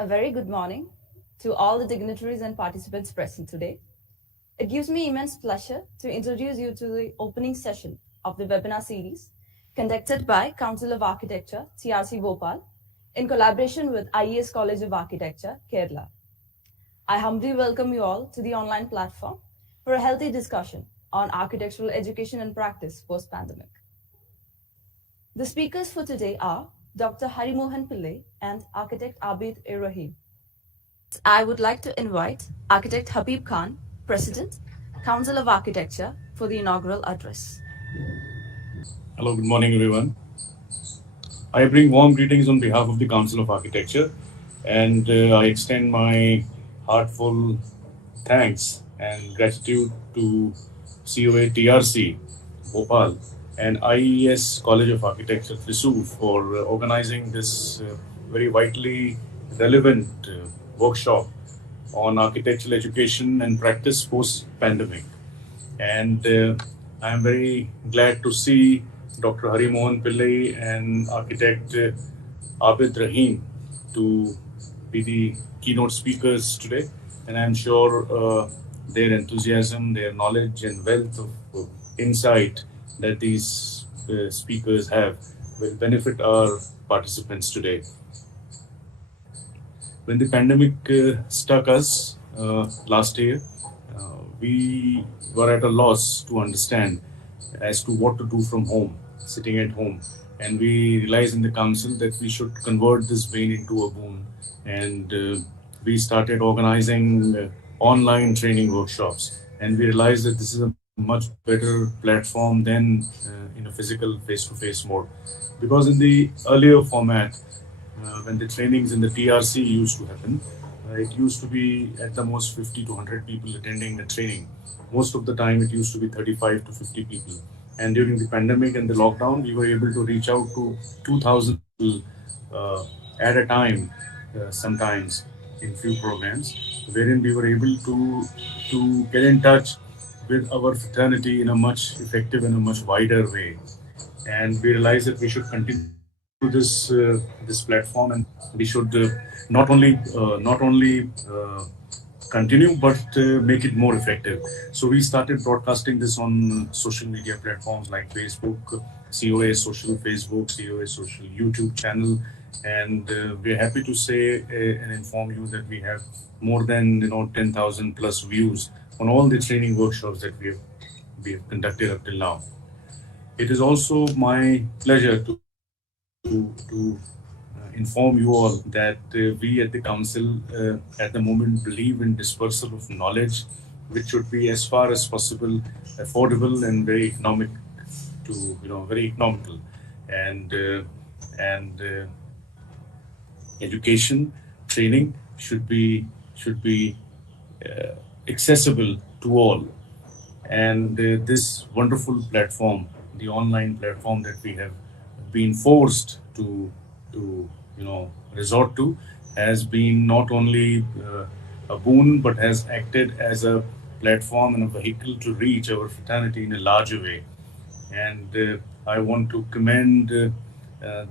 A very good morning to all the dignitaries and participants present today. It gives me immense pleasure to introduce you to the opening session of the webinar series conducted by Council of Architecture, TRC Bhopal, in collaboration with IES College of Architecture, Kerala. I humbly welcome you all to the online platform for a healthy discussion on architectural education and practice post-pandemic. The speakers for today are Dr. Harimohan Pillai and architect Abid Rahim. I would like to invite architect Habib Khan, President, Council of Architecture, for the inaugural address. Hello, good morning, everyone. I bring warm greetings on behalf of the Council of Architecture, and I extend my heartful thanks and gratitude to COA TRC, Bhopal, and IES College of Architecture, Thrissur, for organizing this very vitally relevant workshop on architectural education and practice post-pandemic. And I am very glad to see Dr. Hari Mohan Pillai and architect Abid Rahim to be the keynote speakers today. And I'm sure their enthusiasm, their knowledge, and wealth of insight that these speakers have will benefit our participants today. When the pandemic struck us last year, we were at a loss to understand as to what to do from home, sitting at home. And we realized in the council that we should convert this bane into a boon. And we started organizing online training workshops. And we realized that this is a much better platform than in a physical face-to-face mode. Because in the earlier format, when the trainings in the TRC used to happen, it used to be at the most 50 to 100 people attending the training. Most of the time, it used to be 35 to 50 people. And during the pandemic and the lockdown, we were able to reach out to 2,000 people at a time, sometimes in few programs, wherein we were able to get in touch with our fraternity in a much effective and a much wider way. And we realized that we should continue this platform, and we should not only continue but make it more effective. So we started broadcasting this on social media platforms like Facebook, COA Social Facebook, COA Social YouTube channel, and we're happy to say and inform you that we have more than 10,000 plus views on all the training workshops that we have conducted up till now. It is also my pleasure to inform you all that we at the council at the moment believe in dispersal of knowledge, which should be as far as possible affordable and very economic very economical, and education training should be accessible to all. And this wonderful platform, the online platform that we have been forced to resort to, has been not only a boon but has acted as a platform and a vehicle to reach our fraternity in a larger way. And I want to commend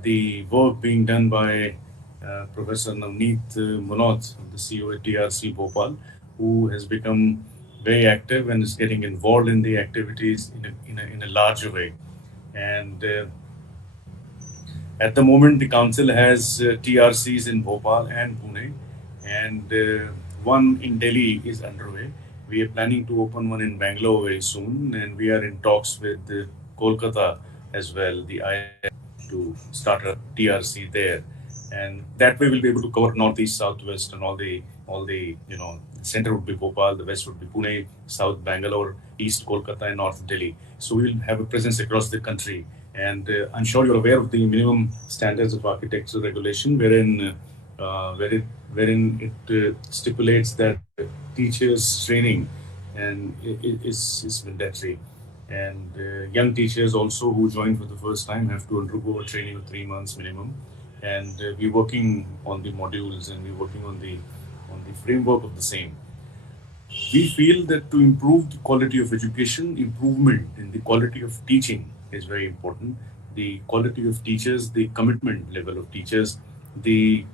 the work being done by Professor Navneet Munot of the COA TRC Bhopal, who has become very active and is getting involved in the activities in a larger way. And at the moment, the council has TRCs in Bhopal and Pune, and one in Delhi is underway. We are planning to open one in Bangalore very soon, and we are in talks with Kolkata as well, the IIM, to start a TRC there. And that way we'll be able to cover northeast, southwest, and all the center would be Bhopal, the west would be Pune, south Bangalore, east Kolkata, and north Delhi. So we'll have a presence across the country. And I'm sure you're aware of the minimum standards of architectural regulation, wherein it stipulates that teachers' training is mandatory. And young teachers also who join for the first time have to undergo a training of 3 months minimum. And we're working on the modules, and we're working on the framework of the same. We feel that to improve the quality of education, improvement in the quality of teaching is very important. The quality of teachers, the commitment level of teachers, the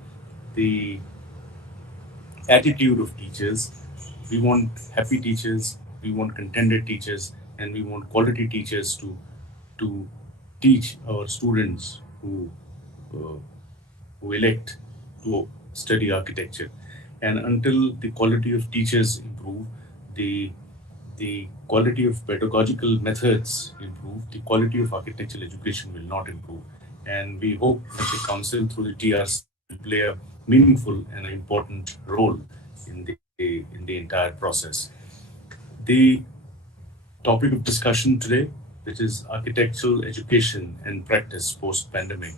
attitude of teachers. We want happy teachers, we want contented teachers, and we want quality teachers to teach our students uh, who elect to study architecture. And until the quality of teachers improve, the the quality of pedagogical methods improve, the quality of architectural education will not improve. And we hope that the council through the TRC will play a meaningful and important role in the entire process. The topic of discussion today, which is architectural education and practice post pandemic,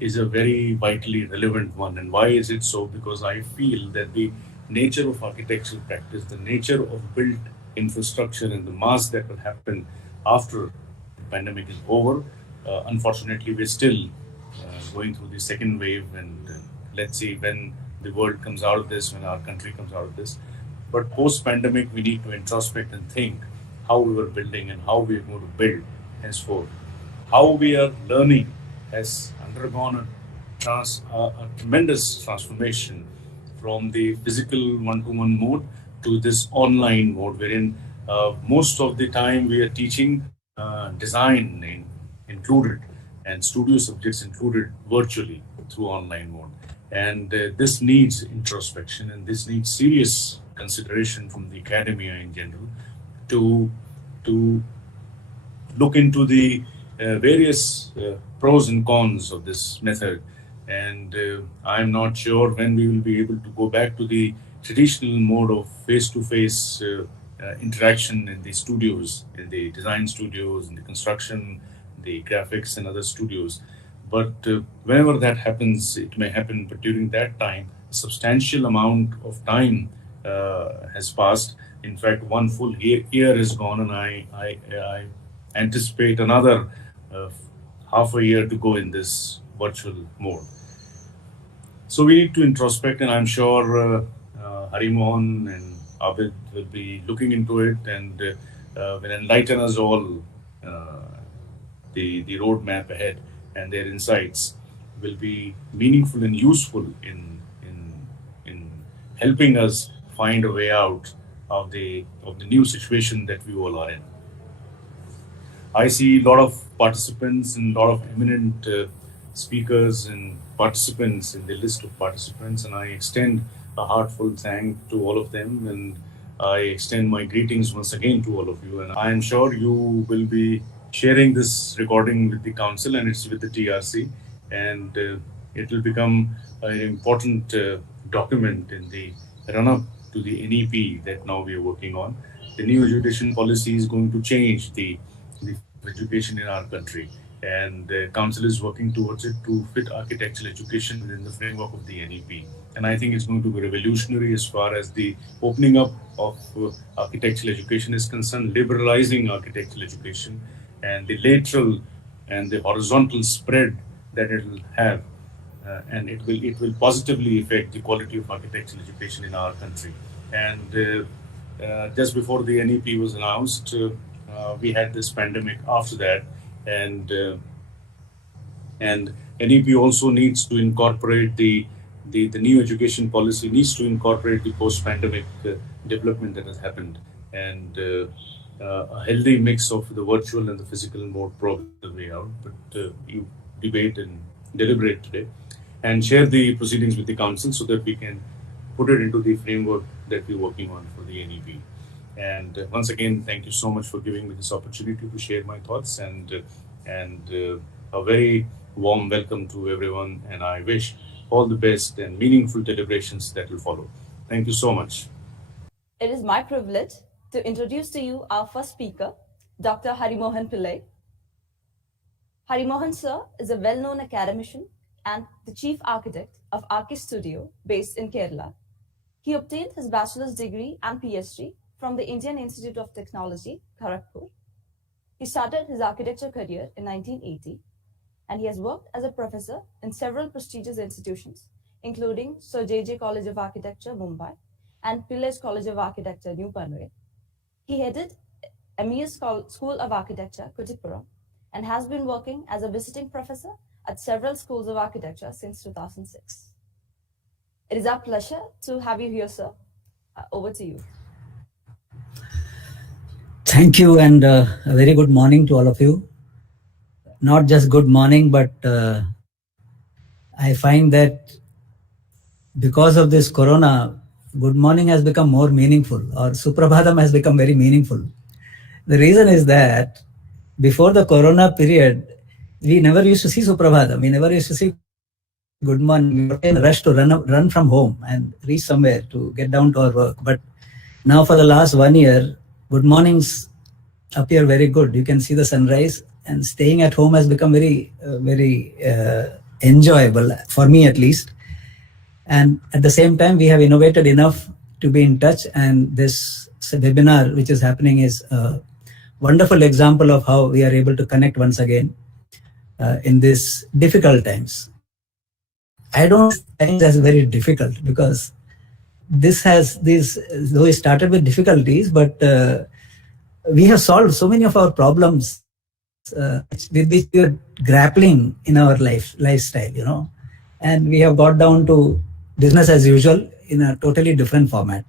is a very vitally relevant one. And why is it so? Because I feel that the nature of architectural practice, the nature of built infrastructure, and the mass that will happen after the pandemic is over, unfortunately, we're still going through the second wave. And let's see when the world comes out of this, when our country comes out of this. But post pandemic, we need to introspect and think how we were building and how we are going to build henceforth. How we are learning has undergone a tremendous transformation from the physical one-to-one mode to this online mode, wherein most of the time we are teaching design included and studio subjects included virtually through online mode. And this needs introspection, and this needs serious consideration from the academia in general to to look into the various pros and cons of this method. And I'm not sure when we will be able to go back to the traditional mode of face to face interaction in the studios, in the design studios, in the construction, the graphics, and other studios. But whenever that happens, it may happen, but during that time, a substantial amount of time has passed. In fact, one full year is gone, and I anticipate another uh, half a year to go in this virtual mode. So we need to introspect, and I'm sure Harimohan and Abid will be looking into it and will enlighten us all the roadmap ahead, and their insights will be meaningful and useful in helping us find a way out of the new situation that we all are in. I see a lot of participants and a lot of eminent speakers and participants in the list of participants, and I extend a heartfelt thank to all of them. And I extend my greetings once again to all of you. And I am sure you will be sharing this recording with the council, and it's with the TRC, and it will become an important document in the run up to the NEP that now we are working on. The new education policy is going to change the education in our country, and the council is working towards it to fit architectural education within the framework of the NEP. And I think it's going to be revolutionary as far as the opening up of architectural education is concerned, liberalizing architectural education, and the lateral and the horizontal spread that it will have, and it will positively affect the quality of architectural education in our country. And just before the NEP was announced, we had this pandemic after that, and and NEP also needs to incorporate the new education policy needs to incorporate the post-pandemic development that has happened, and a healthy mix of the virtual and the physical mode probably the way out. But you debate and deliberate today, and share the proceedings with the council so that we can put it into the framework that we're working on for the NEP. And once again, thank you so much for giving me this opportunity to share my thoughts, and a very warm welcome to everyone. And I wish all the best and meaningful deliberations that will follow. Thank you so much. It is my privilege to introduce to you our first speaker, Dr. Harimohan Pillai. Harimohan sir is a well-known academician and the chief architect of Archis Studio based in Kerala. He obtained his bachelor's degree and PhD from the Indian Institute of Technology, Kharagpur. He started his architecture career in 1980, and he has worked as a professor in several prestigious institutions, including Sir J.J. College of Architecture, Mumbai, and Pillai's College of Architecture, New Panvel. He headed MES School of Architecture, Kuttipuram, and has been working as a visiting professor at several schools of architecture since 2006. It is our pleasure to have you here, sir. Over to you. Thank you, and a very good morning to all of you. Not just good morning, but I find that because of this corona, good morning has become more meaningful, or Suprabhatam has become very meaningful. The reason is that before the corona period, we never used to see Suprabhatam. We never used to see good morning. We were in a rush to run from home and reach somewhere to get down to our work. But now for the last 1 year, good mornings appear very good. You can see the sunrise, and staying at home has become very enjoyable, for me at least. And at the same time, we have innovated enough to be in touch, and this webinar which is happening is a wonderful example of how we are able to connect once again in these difficult times. I don't think that's very difficult, because though it started with difficulties, but we have solved so many of our problems with which we are grappling in our lifestyle, and we have got down to business as usual in a totally different format.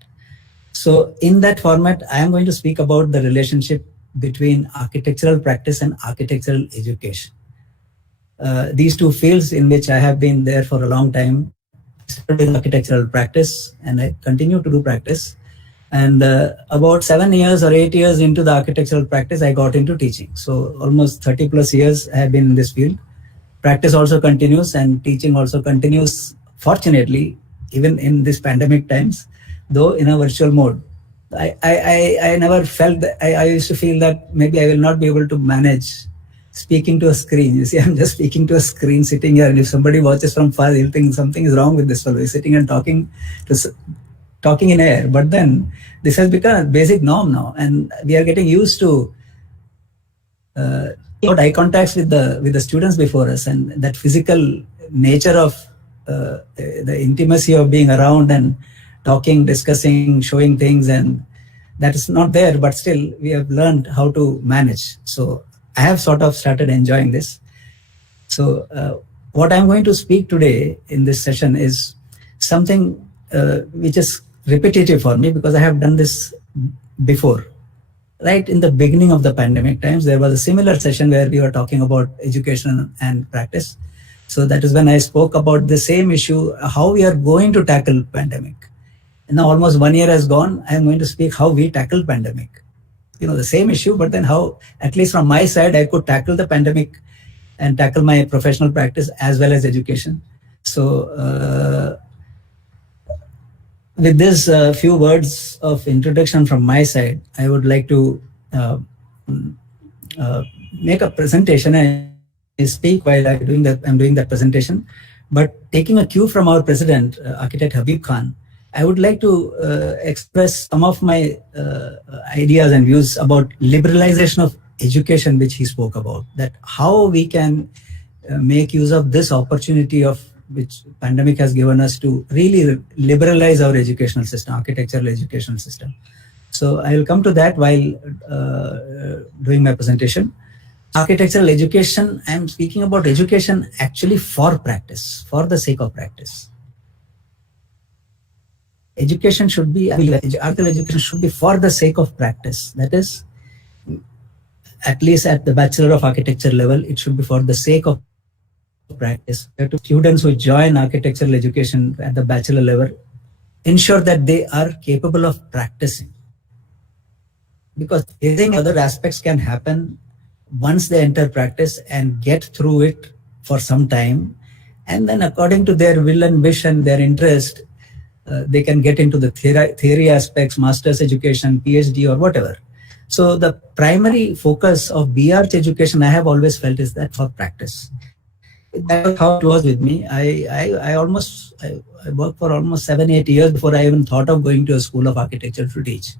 So in that format, I am going to speak about the relationship between architectural practice and architectural education. These two fields in which I have been there for a long time. Started with architectural practice, and I continue to do practice. And about 7 years or 8 years into the architectural practice, I got into teaching. So almost 30 plus years I have been in this field. Practice also continues, and teaching also continues, fortunately, even in this pandemic times, though in a virtual mode. I never felt that, I used to feel that maybe I will not be able to manage speaking to a screen. You see, I'm just speaking to a screen sitting here, and if somebody watches from far, they'll think something is wrong with this fellow. He's sitting and talking in air. But then this has become a basic norm now, and we are getting used to eye contacts with the students before us, and that physical nature of the intimacy of being around and talking, discussing, showing things, and that is not there, but still we have learned how to manage. So I have sort of started enjoying this. So what I'm going to speak today in this session is something which is repetitive for me, because I have done this before. Right in the beginning of the pandemic times, there was a similar session where we were talking about education and practice. So that is when I spoke about the same issue, how we are going to tackle pandemic. And now almost 1 year has gone. I am going to speak how we tackle pandemic. The same issue, but then how, at least from my side, I could tackle the pandemic and tackle my professional practice as well as education. So with this few words of introduction from my side, I would like to make a presentation and speak while I'm doing that presentation. But taking a cue from our president, Architect Habib Khan, I would like to express some of my ideas and views about liberalization of education, which he spoke about, that how we can make use of this opportunity of which pandemic has given us to really liberalize our educational system, architectural educational system. So I will come to that while doing my presentation. Architectural education, I am speaking about education actually for practice, for the sake of practice. Education should be, architectural education should be for the sake of practice. That is, at least at the Bachelor of Architecture level, it should be for the sake of practice. To students who join architectural education at the bachelor level, ensure that they are capable of practicing. Because other aspects can happen once they enter practice and get through it for some time. And then according to their will and wish and their interest, they can get into the theory aspects, master's education, PhD or whatever. So the primary focus of BArch education, I have always felt, is that for practice. That's how it was with me. I worked for almost 7-8 years before I even thought of going to a school of architecture to teach.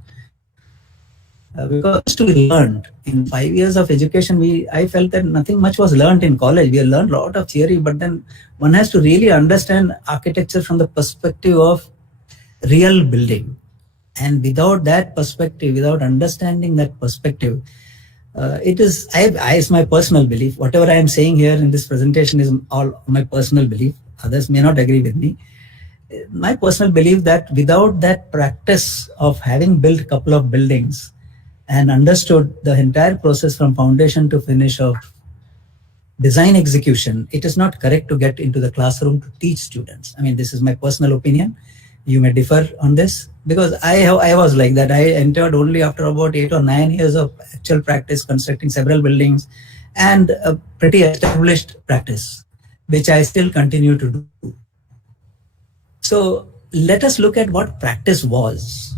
Because to learn in 5 years of education, I felt that nothing much was learned in college. We learned a lot of theory, but then one has to really understand architecture from the perspective of real building. And without that perspective, without understanding that perspective, it's my personal belief. Whatever I am saying here in this presentation is all my personal belief. Others may not agree with me. my personal belief that without that practice of having built a couple of buildings and understood the entire process from foundation to finish of design execution, it is not correct to get into the classroom to teach students. I mean, this is my personal opinion. You may differ on this, because I was like that. I entered only after about 8 or 9 years of actual practice, constructing several buildings and a pretty established practice, which I still continue to do. So let us look at what practice was.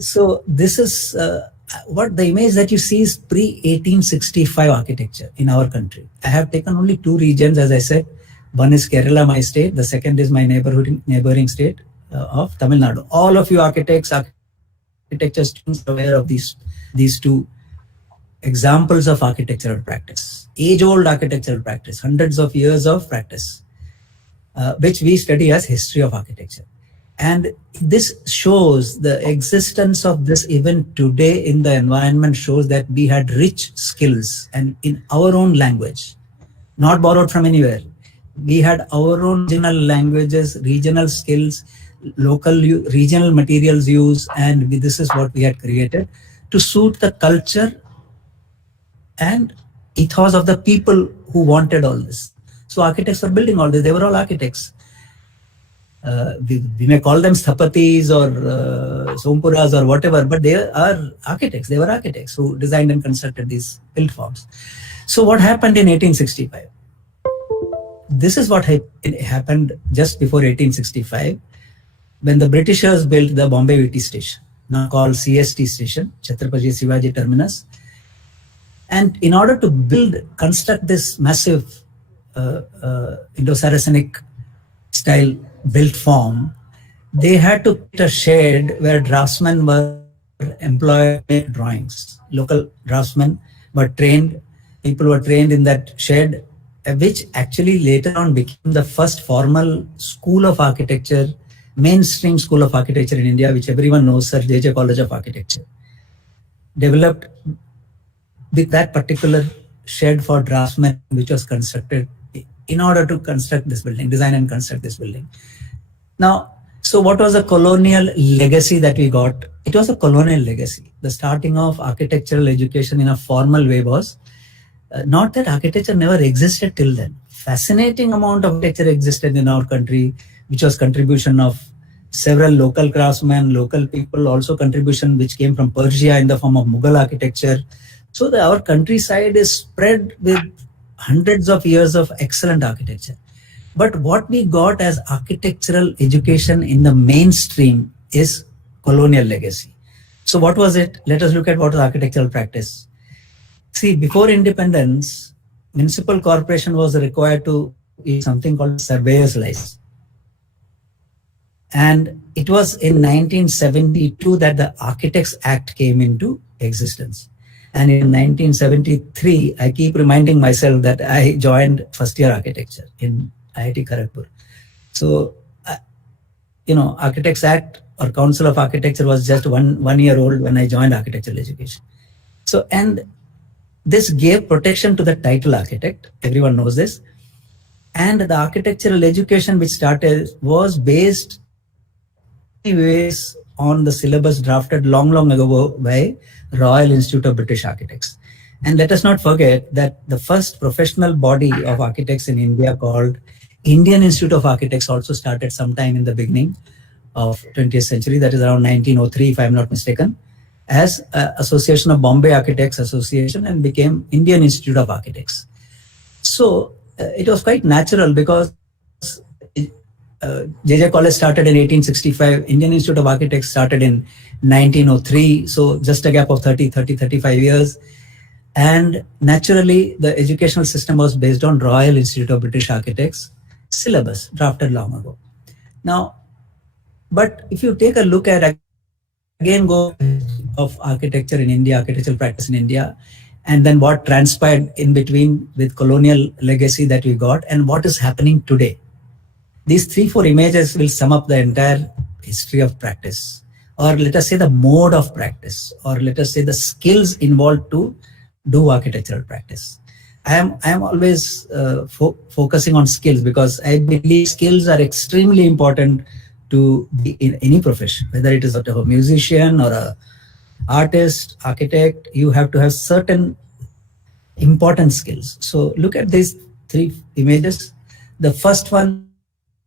So this is what the image that you see is pre-1865 architecture in our country. I have taken only 2 regions, as I said. One is Kerala, my state. The second is my neighboring state of Tamil Nadu. All of you architecture students are aware of these 2 examples of architectural practice. Age-old architectural practice, hundreds of years of practice, which we study as history of architecture. And this shows the existence of this even today in the environment shows that we had rich skills and in our own language, not borrowed from anywhere. We had our own regional languages, regional skills, regional materials used, and this is what we had created to suit the culture and ethos of the people who wanted all this. So architects were building all this. They were all architects. We may call them sthapatis or sompuras or whatever, but they are architects. They were architects who designed and constructed these built forms. So what happened in 1865? This is what happened just before 1865, when the Britishers built the Bombay VT station, now called CST station, Chhatrapati Shivaji Terminus. And in order to construct this massive Indo-Saracenic style built form, they had to put a shed where draftsmen were employed to make drawings. Local draftsmen were trained, people were trained in that shed, which actually later on became the first formal school of architecture, mainstream school of architecture in India, which everyone knows, Sir J.J. College of Architecture. Developed with that particular shed for draftsmen, which was constructed in order to construct this building, design and construct this building. Now, so what was the colonial legacy that we got? It was a colonial legacy. The starting of architectural education in a formal way was not that architecture never existed till then. Fascinating amount of architecture existed in our country, which was contribution of several local craftsmen, local people, also contribution which came from Persia in the form of Mughal architecture. So our countryside is spread with hundreds of years of excellent architecture. But what we got as architectural education in the mainstream is colonial legacy. So what was it? Let us look at what was architectural practice. See, before independence, municipal corporation was required to issue something called surveyor's license. And it was in 1972 that the Architects Act came into existence. And in 1973, I keep reminding myself that I joined first year architecture in IIT Kharagpur. So, Architects Act or Council of Architecture was just one year old when I joined architectural education. So, and this gave protection to the title architect. Everyone knows this. And the architectural education which started was based ways on the syllabus drafted long ago by Royal Institute of British Architects. And let us not forget that the first professional body of architects in India called Indian Institute of Architects also started sometime in the beginning of 20th century, that is around 1903 if I'm not mistaken, as Association of Bombay Architects Association and became Indian Institute of Architects. So it was quite natural because J.J. College started in 1865, Indian Institute of Architects started in 1903, so just a gap of 35 years. And naturally, the educational system was based on Royal Institute of British Architects syllabus drafted long ago. Now, but if you take a look at, again, go of architecture in India, architectural practice in India, and then what transpired in between with colonial legacy that we got and what is happening today. These 3-4 images will sum up the entire history of practice, or let us say the mode of practice, or let us say the skills involved to do architectural practice. I am always focusing on skills, because I believe skills are extremely important to be in any profession, whether it is a musician or a artist, architect. You have to have certain important skills. So look at these three images. The first one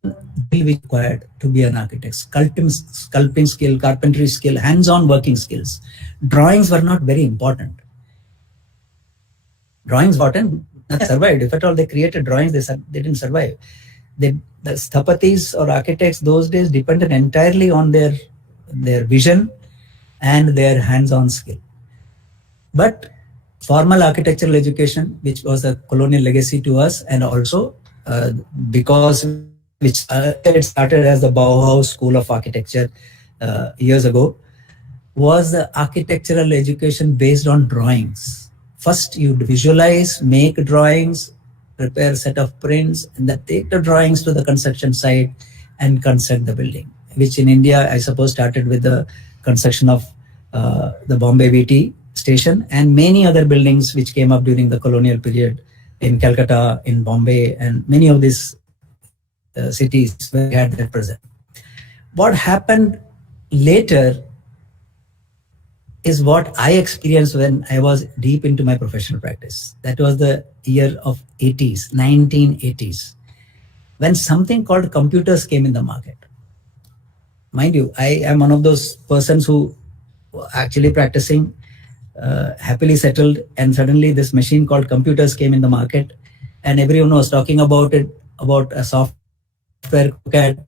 will be required to be an architect: sculpting skill, carpentry skill, hands-on working skills. Drawings were not very important. Drawings important, nothing survived. If at all they created drawings, they didn't survive. The sthapatis or architects those days depended entirely on their vision and their hands-on skill. But formal architectural education, which was a colonial legacy to us, and also because it started as the Bauhaus School of Architecture years ago, was the architectural education based on drawings. First, you visualize, make drawings, prepare a set of prints, and then take the drawings to the construction site and construct the building, which in India, I suppose, started with the construction of the Bombay VT station and many other buildings which came up during the colonial period in Calcutta, in Bombay, and many of these cities where we had that present. What happened later is what I experienced when I was deep into my professional practice. That was the year of 80s, 1980s, when something called computers came in the market. Mind you, I am one of those persons who actually practicing, happily settled, and suddenly this machine called computers came in the market, and everyone was talking about it, about a software AutoCAD.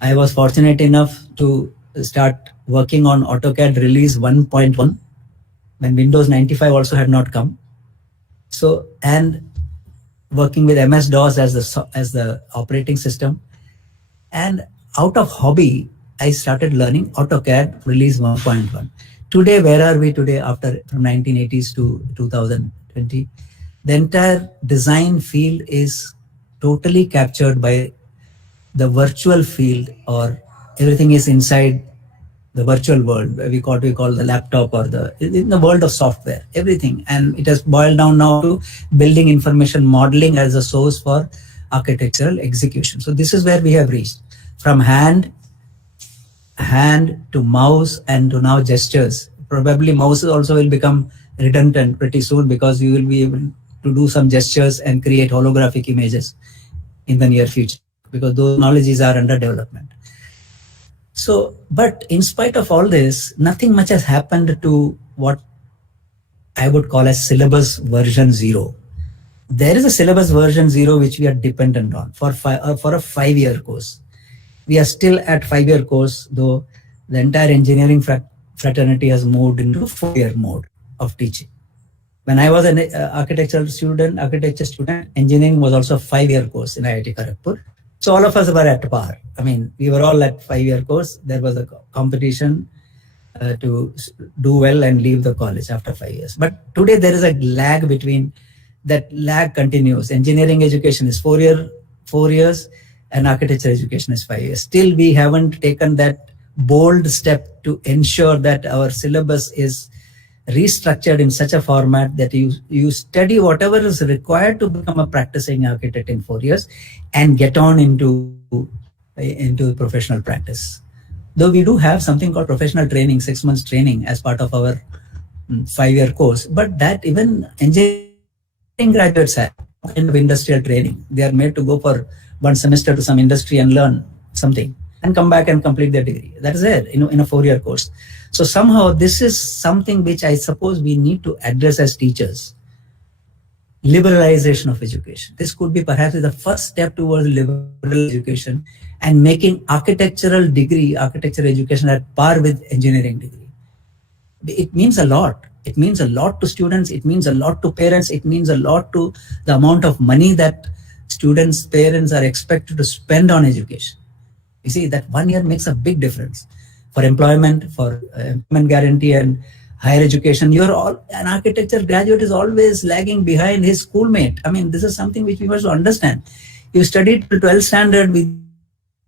I was fortunate enough to start working on AutoCAD release 1.1 when Windows 95 also had not come. So, and working with MS-DOS as the operating system. And out of hobby, I started learning AutoCAD release 1.1. Today, where are we today after from 1980s to 2020? The entire design field is totally captured by the virtual field, or everything is inside the virtual world. We call the laptop, or in the world of software, everything. And it has boiled down now to building information modeling as a source for architectural execution. So this is where we have reached, from hand to mouse and to now gestures. Probably mouse also will become redundant pretty soon, because you will be able to do some gestures and create holographic images in the near future, because those knowledges are under development. So, but in spite of all this, nothing much has happened to what I would call as syllabus version 0. There is a syllabus version 0 which we are dependent on for a 5-year course. We are still at 5-year course, though the entire engineering fraternity has moved into 4-year mode of teaching. When I was an architecture student, engineering was also a 5-year course in IIT Kharagpur. So all of us were at par. I mean, we were all at 5-year course. There was a competition to do well and leave the college after 5 years. But today there is a lag between, that lag continues. Engineering education is 4 years and architecture education is 5 years. Still, we haven't taken that bold step to ensure that our syllabus is restructured in such a format that you study whatever is required to become a practicing architect in 4 years and get on into professional practice. Though we do have something called professional training, 6 months training as part of our 5-year course, but that even engineering graduates have kind of industrial training. They are made to go for 1 semester to some industry and learn something and come back and complete their degree. That is it in a 4-year course. So somehow this is something which I suppose we need to address as teachers. Liberalization of education. This could be perhaps the first step towards liberal education and making architecture education at par with engineering degree. It means a lot. It means a lot to students. It means a lot to parents. It means a lot to the amount of money that students, parents are expected to spend on education. You see, that 1 year makes a big difference for employment, for employment guarantee and higher education. An architecture graduate is always lagging behind his schoolmate. I mean, this is something which we must understand. You studied to 12th standard with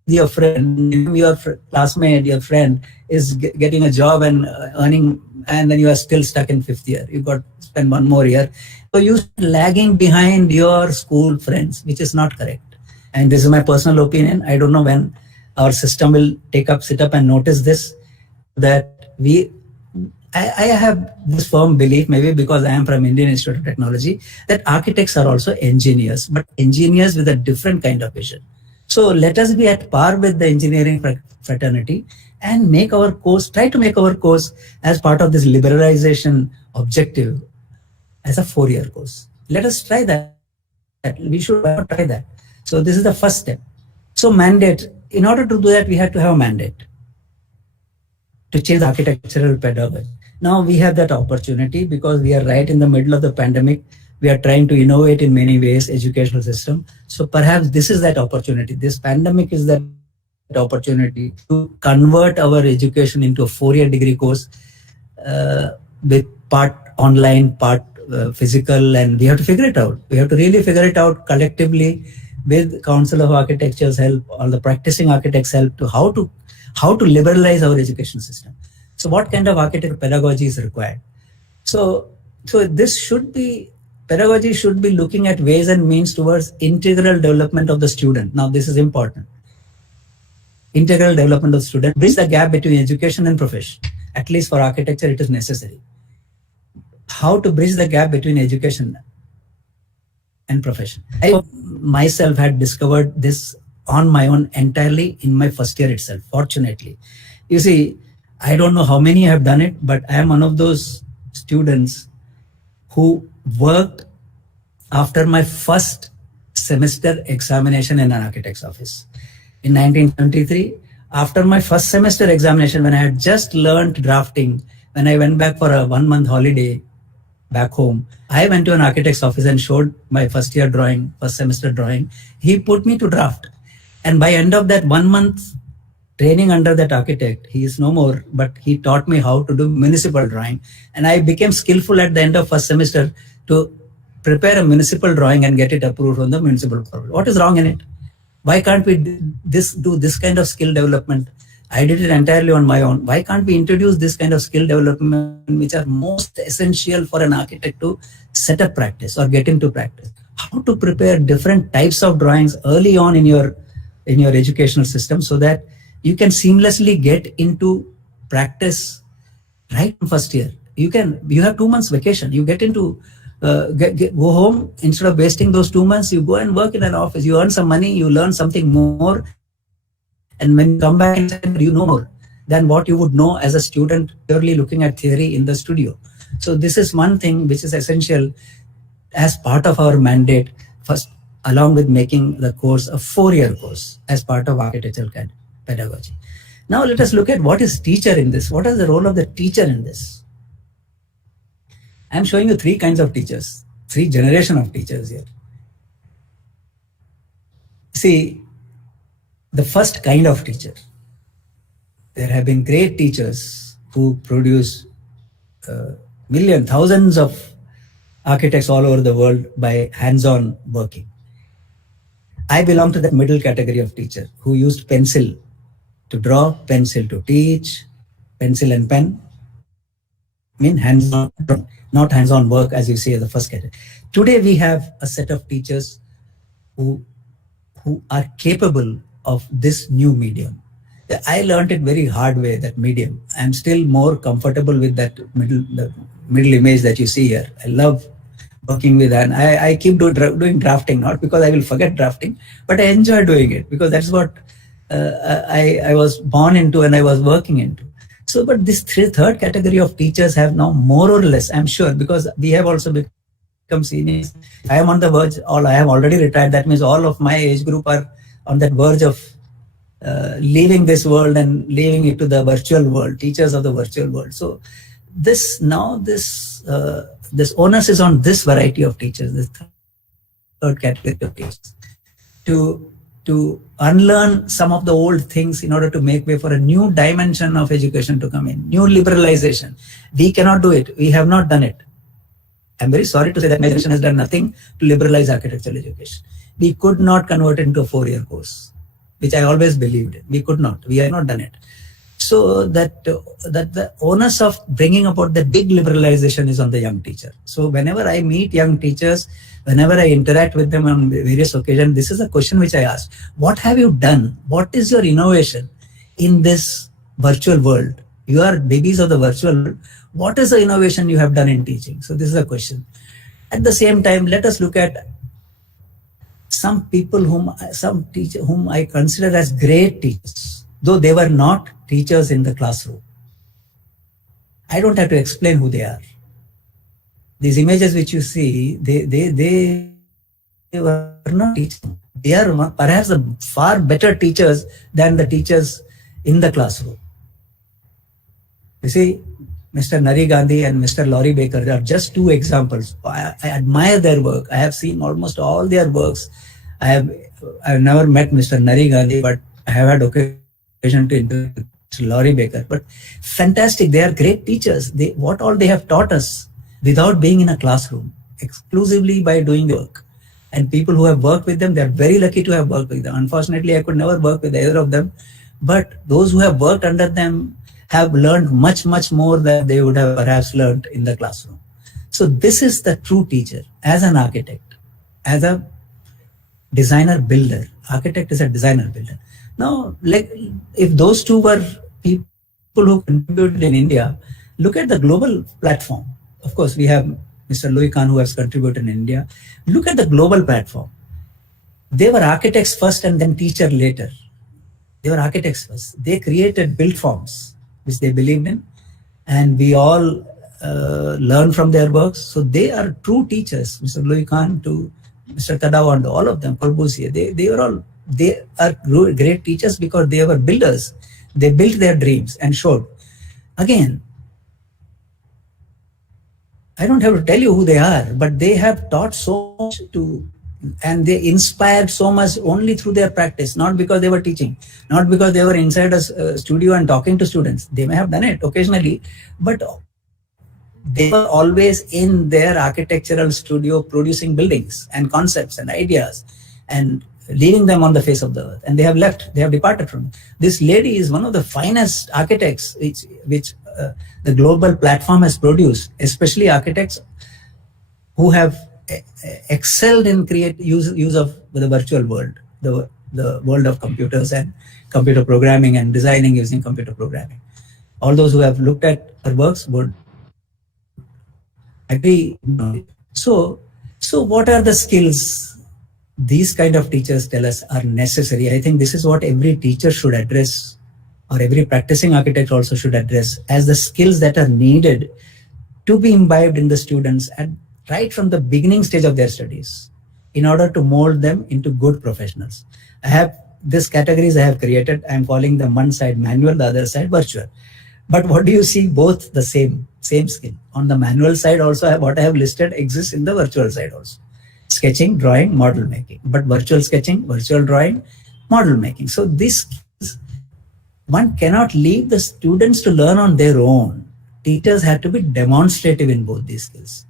your friend, your classmate, your friend is getting a job and earning and then you are still stuck in 5th year. You got to spend 1 more year. So you're lagging behind your school friends, which is not correct. And this is my personal opinion. I don't know when our system will sit up and notice this, that I have this firm belief, maybe because I am from Indian Institute of Technology, that architects are also engineers, but engineers with a different kind of vision. So let us be at par with the engineering fraternity and try to make our course as part of this liberalization objective as a 4-year course. Let us try that. We should try that. So this is the first step. So mandate, in order to do that, we have to have a mandate to change the architectural pedagogy. Now we have that opportunity because we are right in the middle of the pandemic. We are trying to innovate in many ways, educational system. So perhaps this is that opportunity. This pandemic is that opportunity to convert our education into a 4-year degree course with part online, part physical, and we have to figure it out. We have to really figure it out collectively with Council of Architecture's help, all the practicing architects' help, to how to liberalize our education system. So what kind of architecture pedagogy is required? So pedagogy should be looking at ways and means towards integral development of the student. Now this is important. Integral development of the student, bridge the gap between education and profession. At least for architecture, it is necessary. How to bridge the gap between education and profession. I myself had discovered this on my own entirely in my first year itself, fortunately. You see, I don't know how many have done it, but I am one of those students who worked after my first semester examination in an architect's office. In 1973, after my first semester examination, when I had just learned drafting, when I went back for a 1-month holiday back home, I went to an architect's office and showed my first semester drawing. He put me to draft. And by end of that 1 month training under that architect, he is no more, but he taught me how to do municipal drawing. And I became skillful at the end of first semester to prepare a municipal drawing and get it approved from the municipal board. What is wrong in it? Why can't we do this kind of skill development? I did it entirely on my own. Why can't we introduce this kind of skill development, which are most essential for an architect to set up practice or get into practice? How to prepare different types of drawings early on in your educational system so that you can seamlessly get into practice right from first year. You have 2 months vacation. You get into go home, instead of wasting those 2 months, you go and work in an office. You earn some money, you learn something more, and when you come back, you know more than what you would know as a student purely looking at theory in the studio. So this is one thing which is essential as part of our mandate, first, along with making the course a 4-year course as part of architectural pedagogy. Now let us look at what is teacher in this. What is the role of the teacher in this? I'm showing you 3 kinds of teachers, 3 generations of teachers here. See, the first kind of teacher. There have been great teachers who produce thousands of architects all over the world by hands-on working. I belong to that middle category of teacher who used pencil to draw, pencil to teach, pencil and pen. I mean hands-on, not hands-on work as you see in the first category. Today we have a set of teachers who are capable of this new medium. I learned it very hard way, that medium. I'm still more comfortable with that middle image that you see here. I love working with, and I keep doing drafting, not because I will forget drafting, but I enjoy doing it because that's what I was born into and I was working into. So, but this third category of teachers have now more or less, I'm sure, because we have also become seniors. I am on the verge, I have already retired. That means all of my age group are on that verge of leaving this world and leaving it to the virtual world, teachers of the virtual world. So this onus is on this variety of teachers, this third category of teachers, to unlearn some of the old things in order to make way for a new dimension of education to come in, new liberalization. We cannot do it. We have not done it. I'm very sorry to say that my generation has done nothing to liberalize architectural education. We could not convert it into a 4-year course, which I always believed in. We could not. We have not done it. So that the onus of bringing about the big liberalization is on the young teacher. So whenever I meet young teachers, whenever I interact with them on various occasions, this is a question which I ask: what have you done? What is your innovation in this virtual world? You are babies of the virtual world. What is the innovation you have done in teaching? So this is a question. At the same time, let us look at some people whom I consider as great teachers, though they were not teachers in the classroom. I don't have to explain who they are. These images which you see, they were not teaching. They are perhaps the far better teachers than the teachers in the classroom. You see, Mr. Nari Gandhi and Mr. Laurie Baker are just two examples. I admire their work. I have seen almost all their works. I have never met Mr. Nari Gandhi, but I have had occasion to interview Mr. Laurie Baker. But fantastic, they are great teachers. What all they have taught us without being in a classroom, exclusively by doing the work. And people who have worked with them, they are very lucky to have worked with them. Unfortunately, I could never work with either of them. But those who have worked under them have learned much, much more than they would have perhaps learned in the classroom. So this is the true teacher as an architect, as a designer builder. Architect is a designer builder. Now, like if those two were people who contributed in India, look at the global platform. Of course, we have Mr. Louis Kahn who has contributed in India. Look at the global platform. They were architects first and then teacher later. They were architects first. They created built forms, which they believed in, and we all learn from their works. So they are true teachers, Mr. Louis Kahn to Mr. Tadao and all of them, Corbusier. They are great teachers because they were builders. They built their dreams and showed. Again, I don't have to tell you who they are, but they have taught so much and they inspired so much only through their practice, not because they were teaching, not because they were inside a studio and talking to students. They may have done it occasionally, but they were always in their architectural studio producing buildings and concepts and ideas and leaving them on the face of the earth. And they have left, they have departed from it. This lady is one of the finest architects which the global platform has produced, especially architects who have excelled in use of the virtual world, the world of computers and computer programming and designing using computer programming. All those who have looked at her works would agree. So what are the skills these kind of teachers tell us are necessary? I think this is what every teacher should address, or every practicing architect also should address, as the skills that are needed to be imbibed in the students right from the beginning stage of their studies, in order to mold them into good professionals. I have these categories I have created. I'm calling them one side manual, the other side virtual. But what do you see? Both the same skill. On the manual side also, what I have listed exists in the virtual side also. Sketching, drawing, model making. But virtual sketching, virtual drawing, model making. So this, one cannot leave the students to learn on their own. Teachers have to be demonstrative in both these skills.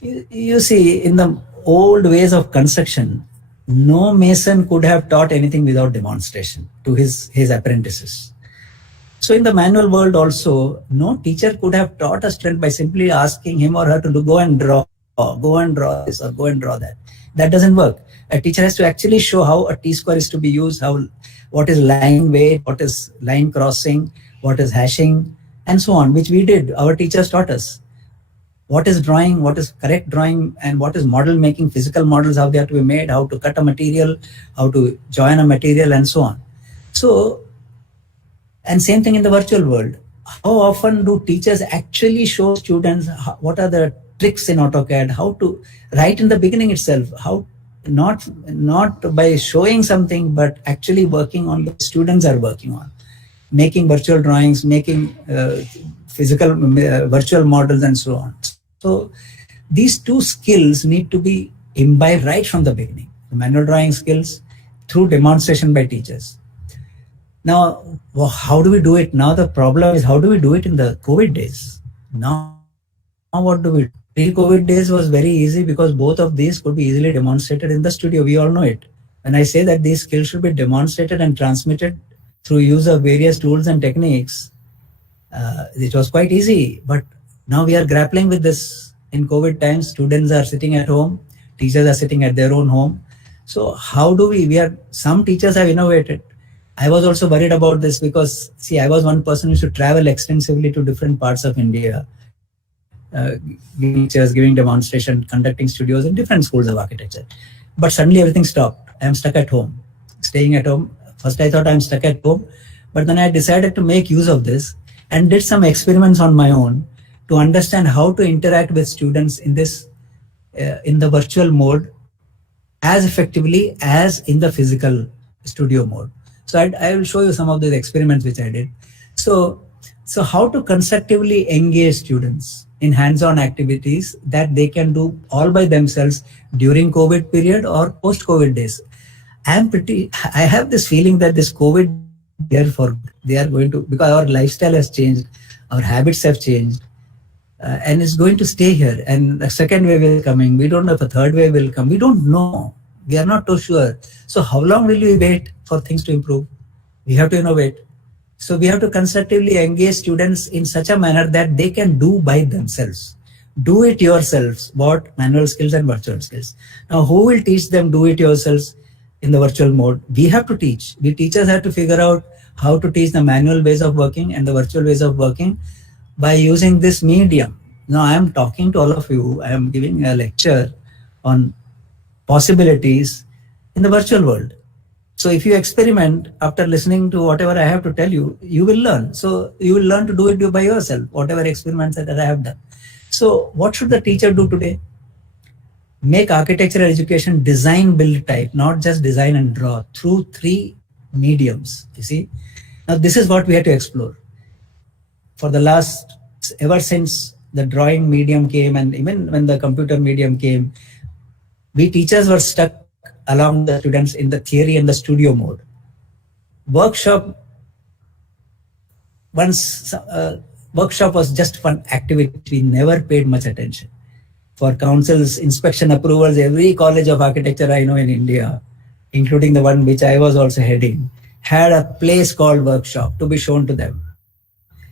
You see, in the old ways of construction, no mason could have taught anything without demonstration to his apprentices. So in the manual world also, no teacher could have taught a student by simply asking him or her to go and draw this or go and draw that. That doesn't work. A teacher has to actually show how a T-square is to be used, what is line weight, what is line crossing, what is hashing, and so on, which we did. Our teachers taught us. What is drawing, what is correct drawing, and what is model making, physical models, how they have to be made, how to cut a material, how to join a material, and so on. So, and same thing in the virtual world. How often do teachers actually show students what are the tricks in AutoCAD, how to, right in the beginning itself, how not by showing something, but actually working on what students are working on, making virtual drawings, making physical virtual models, and so on. So these two skills need to be imbibed right from the beginning. The manual drawing skills through demonstration by teachers. Now, how do we do it? Now the problem is, how do we do it in the COVID days? Now what do we do? Pre-COVID days was very easy because both of these could be easily demonstrated in the studio. We all know it. When I say that these skills should be demonstrated and transmitted through use of various tools and techniques, it was quite easy. But now we are grappling with this in COVID times. Students are sitting at home, teachers are sitting at their own home. So how do some teachers have innovated. I was also worried about this because, see, I was one person who used to travel extensively to different parts of India, giving lectures, giving demonstration, conducting studios in different schools of architecture. But suddenly everything stopped. I am stuck at home, staying at home. First I thought I'm stuck at home, but then I decided to make use of this and did some experiments on my own to understand how to interact with students in this, in the virtual mode as effectively as in the physical studio mode. So I will show you some of those experiments which I did. So how to constructively engage students in hands-on activities that they can do all by themselves during COVID period or post-COVID days. I have this feeling that this COVID, therefore, they are going to, because our lifestyle has changed, our habits have changed, and it's going to stay here. And the second wave is coming. We don't know if a third wave will come. We don't know. We are not too sure. So how long will we wait for things to improve? We have to innovate. So we have to constructively engage students in such a manner that they can do by themselves. Do it yourselves, what manual skills and virtual skills. Now, who will teach them do it yourselves in the virtual mode? We have to teach. We teachers have to figure out how to teach the manual ways of working and the virtual ways of working by using this medium. Now, I am talking to all of you. I am giving a lecture on possibilities in the virtual world. So if you experiment after listening to whatever I have to tell you, you will learn. So you will learn to do it by yourself, whatever experiments that I have done. So what should the teacher do today? Make architectural education design build type, not just design and draw, through 3 mediums. You see, now this is what we have to explore. For the last, ever since the drawing medium came and even when the computer medium came, we teachers were stuck along the students in the theory and the studio mode. Workshop was just one activity. We never paid much attention. For council's inspection approvals, every college of architecture I know in India, including the one which I was also heading, had a place called workshop to be shown to them.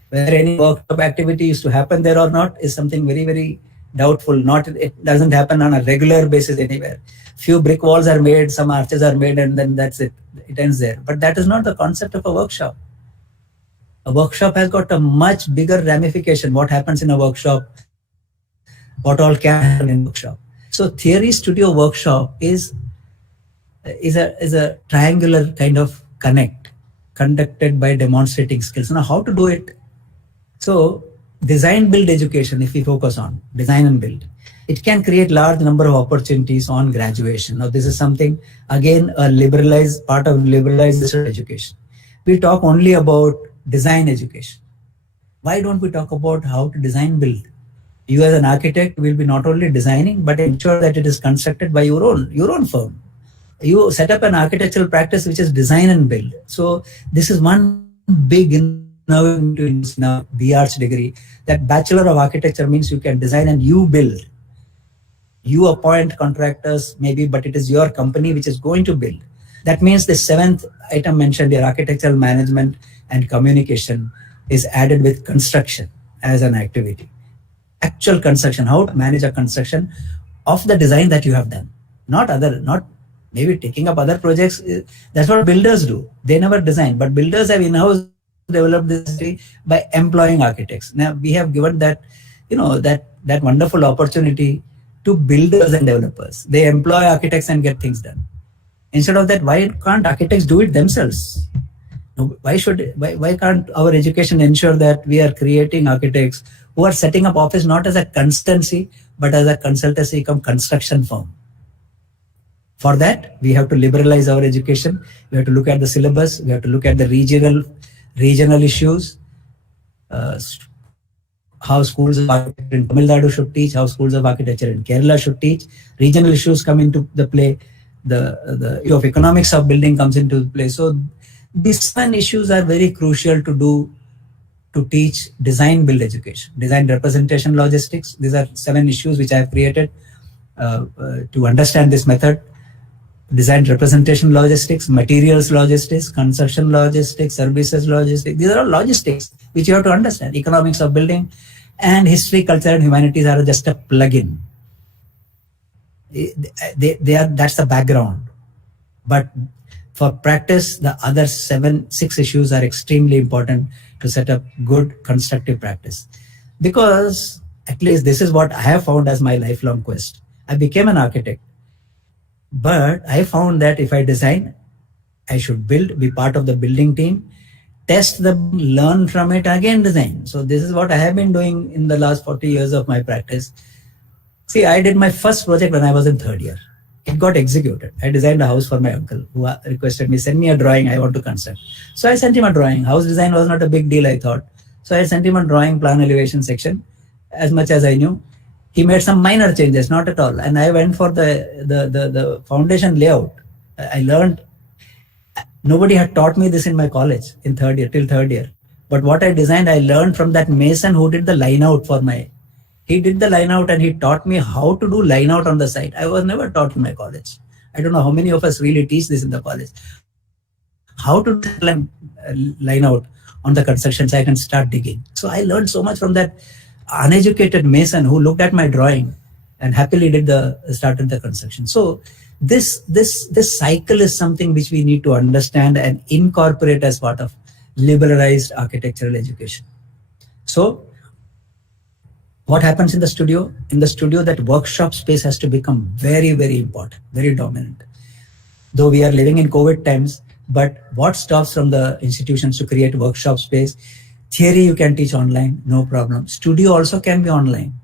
Whether any workshop activity used to happen there or not is something very, very doubtful. It doesn't happen on a regular basis anywhere. Few brick walls are made, some arches are made, and then that's it. It ends there. But that is not the concept of a workshop. A workshop has got a much bigger ramification. What happens in a workshop? What all can happen in a workshop? So theory studio workshop is a triangular kind of connect conducted by demonstrating skills. Now, how to do it? So design build education, if we focus on design and build, it can create large number of opportunities on graduation. Now, this is something, again, part of liberalized education. We talk only about design education. Why don't we talk about how to design build? You as an architect will be not only designing, but ensure that it is constructed by your own firm. You set up an architectural practice which is design and build. So this is one big innovation in a BArch degree, that Bachelor of Architecture means you can design and you build. You appoint contractors maybe, but it is your company which is going to build. That means the 7th item mentioned here, architectural management and communication, is added with construction as an activity. Actual construction, how to manage a construction of the design that you have done. Not maybe taking up other projects. That's what builders do. They never design, but builders have in-house developed this by employing architects. Now we have given that wonderful opportunity to builders and developers. They employ architects and get things done. Instead of that, why can't architects do it themselves? Why can't our education ensure that we are creating architects who are setting up office not as a consultancy, but as a consultancy come construction firm? For that, we have to liberalize our education. We have to look at the syllabus. We have to look at the regional issues. How schools of architecture in Tamil Nadu should teach, how schools of architecture in Kerala should teach. Regional issues come into the play. The issue of economics of building comes into play. So these 7 issues are very crucial to teach design build education, design representation logistics. These are 7 issues which I have created to understand this method. design representation logistics, materials logistics, construction logistics, services logistics. These are all logistics which you have to understand. Economics of building and history, culture, and humanities are just a plug-in. They are, that's the background. But for practice, the other 6 issues are extremely important to set up good constructive practice. Because at least this is what I have found as my lifelong quest. I became an architect, but I found that if I design, I should build, be part of the building team, test the, learn from it, again design. So this is what I have been doing in the last 40 years of my practice. See, I did my first project when I was in 3rd year. It got executed. I designed a house for my uncle who requested me, send me a drawing, I want to construct. So I sent him a drawing. House design was not a big deal, I thought. So I sent him a drawing, plan, elevation section, as much as I knew. He made some minor changes, not at all. And I went for the foundation layout. I learned, nobody had taught me this in my college in 3rd year, till 3rd year. But what I designed, I learned from that mason who did the line out for my, he did the line out and he taught me how to do line out on the site. I was never taught in my college. I don't know how many of us really teach this in the college. How to do line out on the construction site and start digging. So I learned so much from that uneducated mason who looked at my drawing and happily started the construction. So this cycle is something which we need to understand and incorporate as part of liberalized architectural education. So what happens in the studio? In the studio, that workshop space has to become very, very important, very dominant. Though we are living in COVID times, but what stops from the institutions to create workshop space? Theory you can teach online, no problem. Studio also can be online.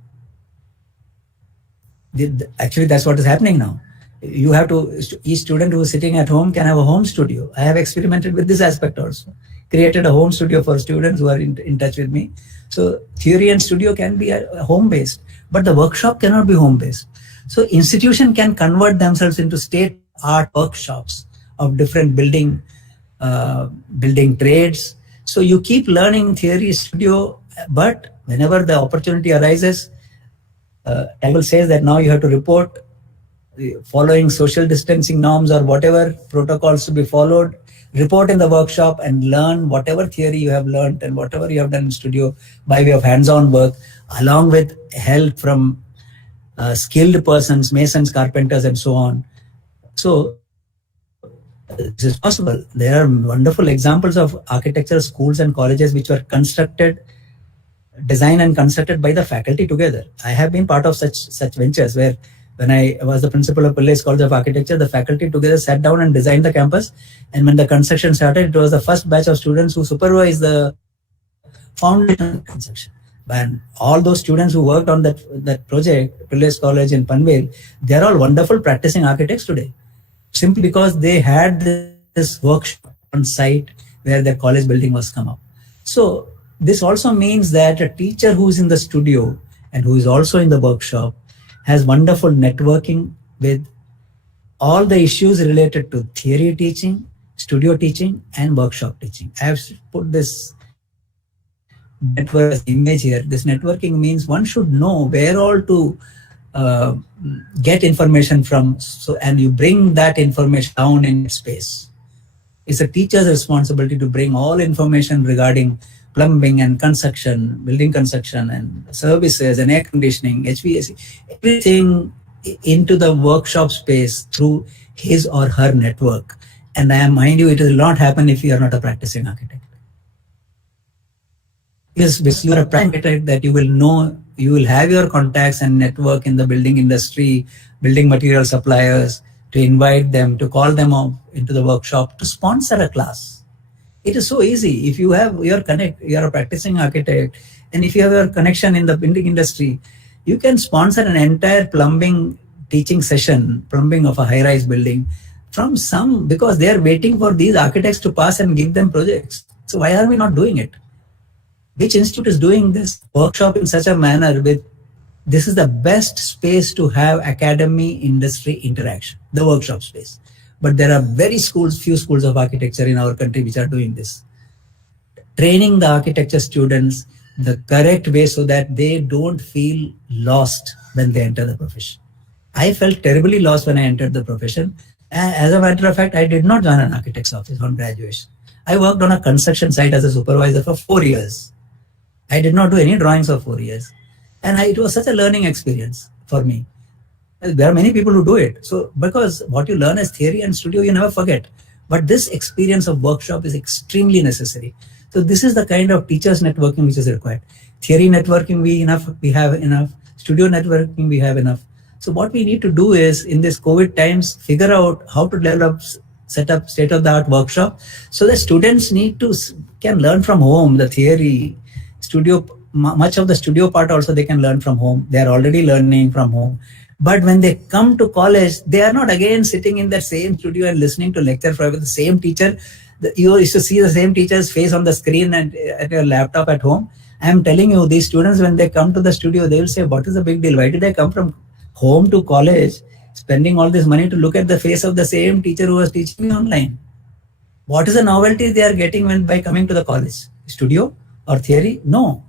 Actually, that's what is happening now. You have to, each student who is sitting at home can have a home studio. I have experimented with this aspect also. Created a home studio for students who are in touch with me. So theory and studio can be home-based, but the workshop cannot be home-based. So institution can convert themselves into state art workshops of different building trades. So you keep learning theory, studio, but whenever the opportunity arises, Tangle says that now you have to report following social distancing norms or whatever protocols to be followed, report in the workshop and learn whatever theory you have learned and whatever you have done in studio by way of hands-on work, along with help from skilled persons, masons, carpenters, and so on. So this is possible. There are wonderful examples of architectural schools and colleges which were constructed, designed and constructed by the faculty together. I have been part of such ventures where when I was the principal of Pillai College of Architecture, the faculty together sat down and designed the campus. And when the construction started, it was the first batch of students who supervised the foundation construction. And all those students who worked on that project, Pillai College in Panvel, they are all wonderful practicing architects today, simply because they had this workshop on site where their college building was come up. So this also means that a teacher who is in the studio and who is also in the workshop has wonderful networking with all the issues related to theory teaching, studio teaching, and workshop teaching. I have put this network image here. This networking means one should know where all to get information from, and you bring that information down in space. It's a teacher's responsibility to bring all information regarding plumbing and construction, building construction and services and air conditioning, HVAC, everything into the workshop space through his or her network. And mind you, it will not happen if you are not a practicing architect. Because you are a practicing architect, that you will know, you will have your contacts and network in the building industry, building material suppliers, to invite them, to call them up into the workshop, to sponsor a class. It is so easy. If you have your connect, you are a practicing architect, and if you have your connection in the building industry, you can sponsor an entire plumbing teaching session, plumbing of a high-rise building from because they are waiting for these architects to pass and give them projects. So why are we not doing it? Which institute is doing this workshop in such a manner with, this is the best space to have academy industry interaction, the workshop space. But there are few schools of architecture in our country which are doing this. Training the architecture students the correct way so that they don't feel lost when they enter the profession. I felt terribly lost when I entered the profession. As a matter of fact, I did not join an architect's office on graduation. I worked on a construction site as a supervisor for 4 years. I did not do any drawings for 4 years. And it was such a learning experience for me. There are many people who do it. So, because what you learn as theory and studio, you never forget. But this experience of workshop is extremely necessary. So, this is the kind of teachers networking which is required. Theory networking, we have enough. Studio networking, we have enough. So, what we need to do is, in this COVID times, figure out how to set up state-of-the-art workshop, so that students can learn from home the theory, studio. Much of the studio part also they can learn from home. They are already learning from home. But when they come to college, they are not again sitting in that same studio and listening to lecture from the same teacher. You used to see the same teacher's face on the screen and at your laptop at home. I am telling you, these students, when they come to the studio, they will say, what is the big deal? Why did I come from home to college, spending all this money to look at the face of the same teacher who was teaching me online? What is the novelty they are getting by coming to the college? Studio or theory? No.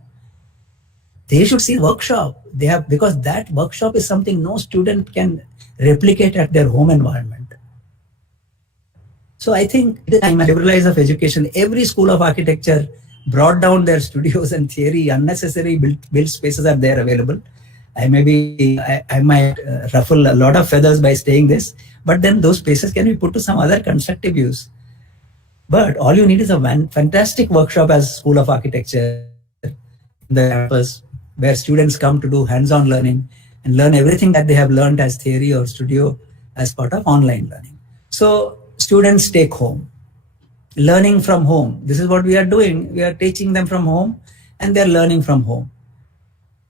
They should see workshop. Because that workshop is something no student can replicate at their home environment. So I think the time liberalize of education, every school of architecture brought down their studios and theory. Unnecessary built spaces are there available. I might ruffle a lot of feathers by saying this, but then those spaces can be put to some other constructive use. But all you need is a fantastic workshop as School of Architecture in the campus, where students come to do hands-on learning and learn everything that they have learned as theory or studio as part of online learning. So students take home, learning from home. This is what we are doing. We are teaching them from home and they're learning from home.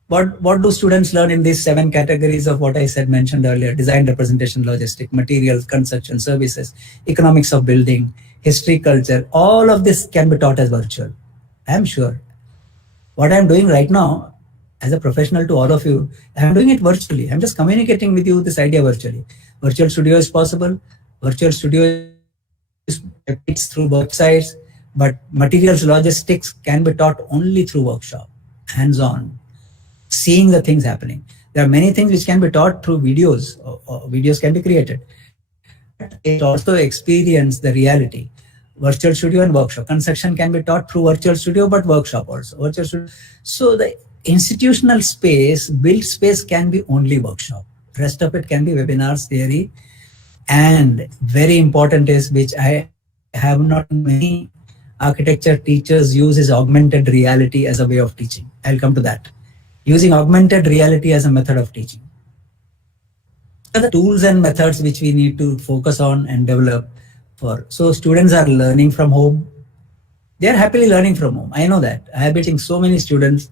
What do students learn in these 7 categories of what I mentioned earlier? Design, representation, logistic, materials, construction, services, economics of building, history, culture. All of this can be taught as virtual. I'm sure. What I'm doing right now, as a professional to all of you, I'm doing it virtually. I'm just communicating with you this idea virtually. Virtual studio is possible. Virtual studio is through websites, but materials logistics can be taught only through workshop, hands-on, seeing the things happening. There are many things which can be taught through videos, or videos can be created. It also experience the reality. Virtual studio and workshop. Construction can be taught through virtual studio, but workshop also. Virtual studio. So the institutional space, built space can be only workshop. Rest of it can be webinars, theory. And very important is, which I have not many architecture teachers use, is augmented reality as a way of teaching. I'll come to that. Using augmented reality as a method of teaching. The tools and methods which we need to focus on and develop for. So students are learning from home. They are happily learning from home. I know that. I have been teaching so many students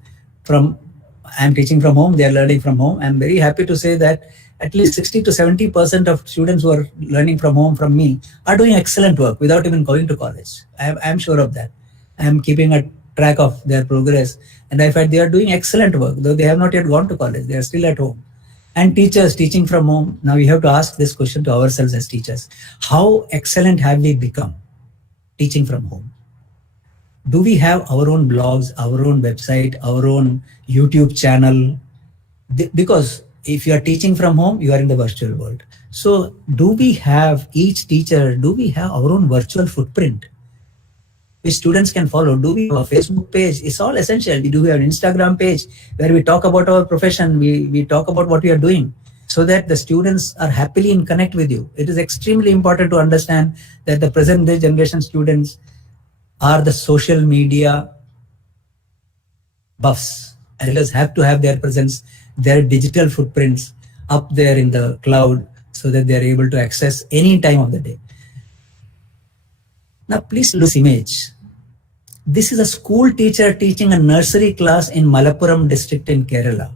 I'm teaching from home. They are learning from home. I'm very happy to say that at least 60 to 70% of students who are learning from home from me are doing excellent work without even going to college. I'm sure of that. I'm keeping a track of their progress. And I find they are doing excellent work, though they have not yet gone to college. They are still at home. And teachers teaching from home. Now we have to ask this question to ourselves as teachers. How excellent have we become teaching from home? Do we have our own blogs, our own website, our own YouTube channel? Because if you are teaching from home, you are in the virtual world. So do we have, each teacher, do we have our own virtual footprint which students can follow? Do we have a Facebook page? It's all essential. Do we have an Instagram page where we talk about our profession? We talk about what we are doing, so that the students are happily in connect with you. It is extremely important to understand that the present day generation students are the social media buffs. Elders have to have their presence, their digital footprints up there in the cloud, so that they are able to access any time of the day. Now, please look at this image. This is a school teacher teaching a nursery class in Malappuram district in Kerala.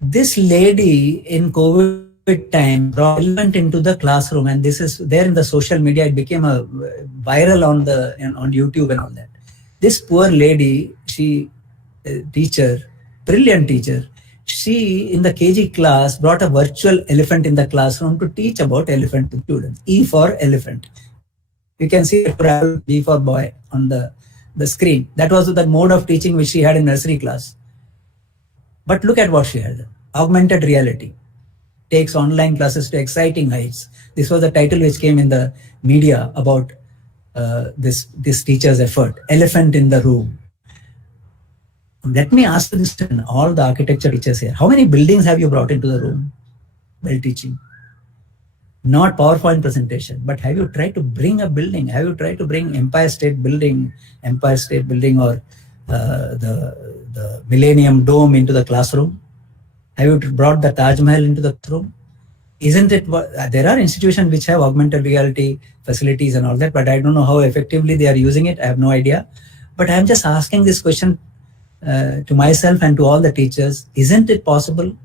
This lady in COVID time brought element into the classroom, and this is there in the social media. It became a viral on YouTube and all that. This poor lady, teacher, brilliant teacher, she in the KG class brought a virtual elephant in the classroom to teach about elephant to students. E for elephant. You can see it, B for boy on the screen. That was the mode of teaching which she had in nursery class. But look at what she had. Augmented reality. takes online classes to exciting heights. This was the title which came in the media about this teacher's effort, elephant in the room. Let me ask this to all the architecture teachers here. How many buildings have you brought into the room while teaching? Not PowerPoint presentation, but have you tried to bring a building? Have you tried to bring Empire State Building or the Millennium Dome into the classroom? Have you brought the Taj Mahal into the room? Isn't it, there are institutions which have augmented reality facilities and all that, but I don't know how effectively they are using it. I have no idea. But I'm just asking this question to myself and to all the teachers. Isn't it possible?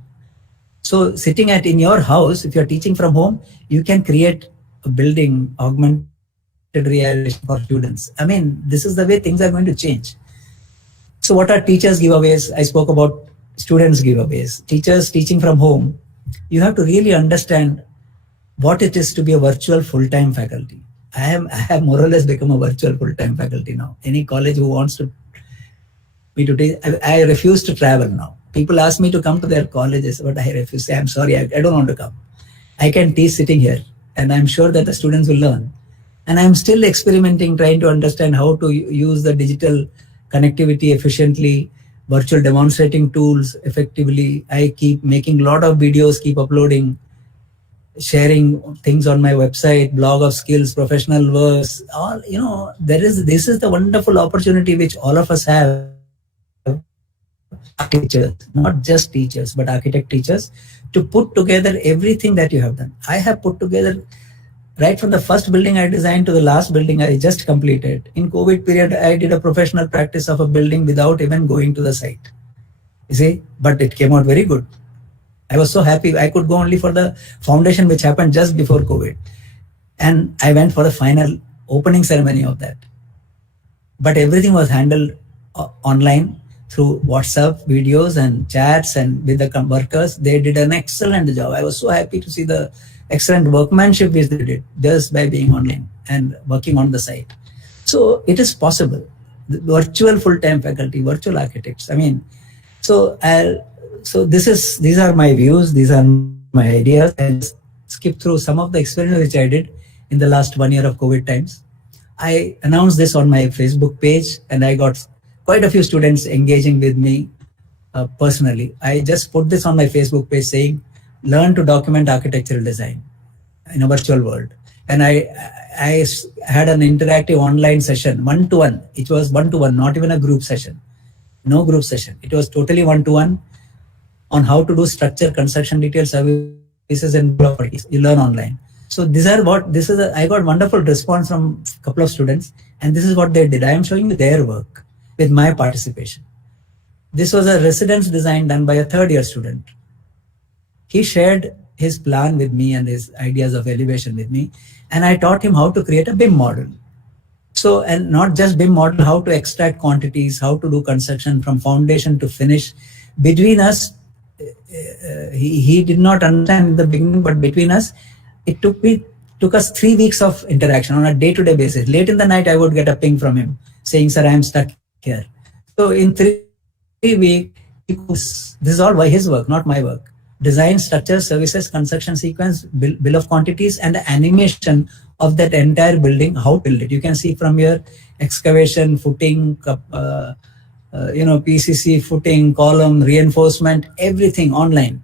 So sitting in your house, if you're teaching from home, you can create a building, augmented reality for students. I mean, this is the way things are going to change. So what are teachers giveaways? I spoke about students giveaways. Teachers teaching from home, you have to really understand what it is to be a virtual full-time faculty. I have more or less become a virtual full-time faculty now. Any college who wants me to teach, I refuse to travel now. People ask me to come to their colleges, but I refuse. Say, I'm sorry, I don't want to come. I can teach sitting here, and I'm sure that the students will learn. And I'm still experimenting, trying to understand how to use the digital connectivity efficiently, virtual demonstrating tools effectively. I keep making a lot of videos, keep uploading, sharing things on my website, blog of skills, professional works. All, this is the wonderful opportunity which all of us have. Teachers, not just teachers, but architect teachers, to put together everything that you have done. I have put together right from the first building I designed to the last building I just completed. In COVID period, I did a professional practice of a building without even going to the site. You see, but it came out very good. I was so happy. I could go only for the foundation, which happened just before COVID. And I went for the final opening ceremony of that. But everything was handled online through WhatsApp videos and chats, and with the workers. They did an excellent job. I was so happy to see the excellent workmanship which they did just by being online and working on the site. So it is possible. The virtual full-time faculty, virtual architects. I mean, so these are my views. These are my ideas. I'll skip through some of the experiments which I did in the last 1 year of COVID times. I announced this on my Facebook page, and I got quite a few students engaging with me personally. I just put this on my Facebook page saying, learn to document architectural design in a virtual world. And I had an interactive online session, one-to-one. It was one-to-one, not even a group session. No group session. It was totally one-to-one on how to do structure, construction detail services and properties. You learn online. So I got wonderful response from a couple of students, and this is what they did. I am showing you their work with my participation. This was a residence design done by a third-year student. He shared his plan with me and his ideas of elevation with me, and I taught him how to create a BIM model. So, and not just BIM model, how to extract quantities, how to do construction from foundation to finish. Between us, he did not understand in the beginning, but between us, it took us 3 weeks of interaction on a day-to-day basis. Late in the night, I would get a ping from him saying, sir, I am stuck here. So in 3 weeks, this is all by his work, not my work. Design, structure, services, construction sequence, bill of quantities, and the animation of that entire building, how to build it. You can see from your excavation, footing, PCC, footing, column, reinforcement, everything online.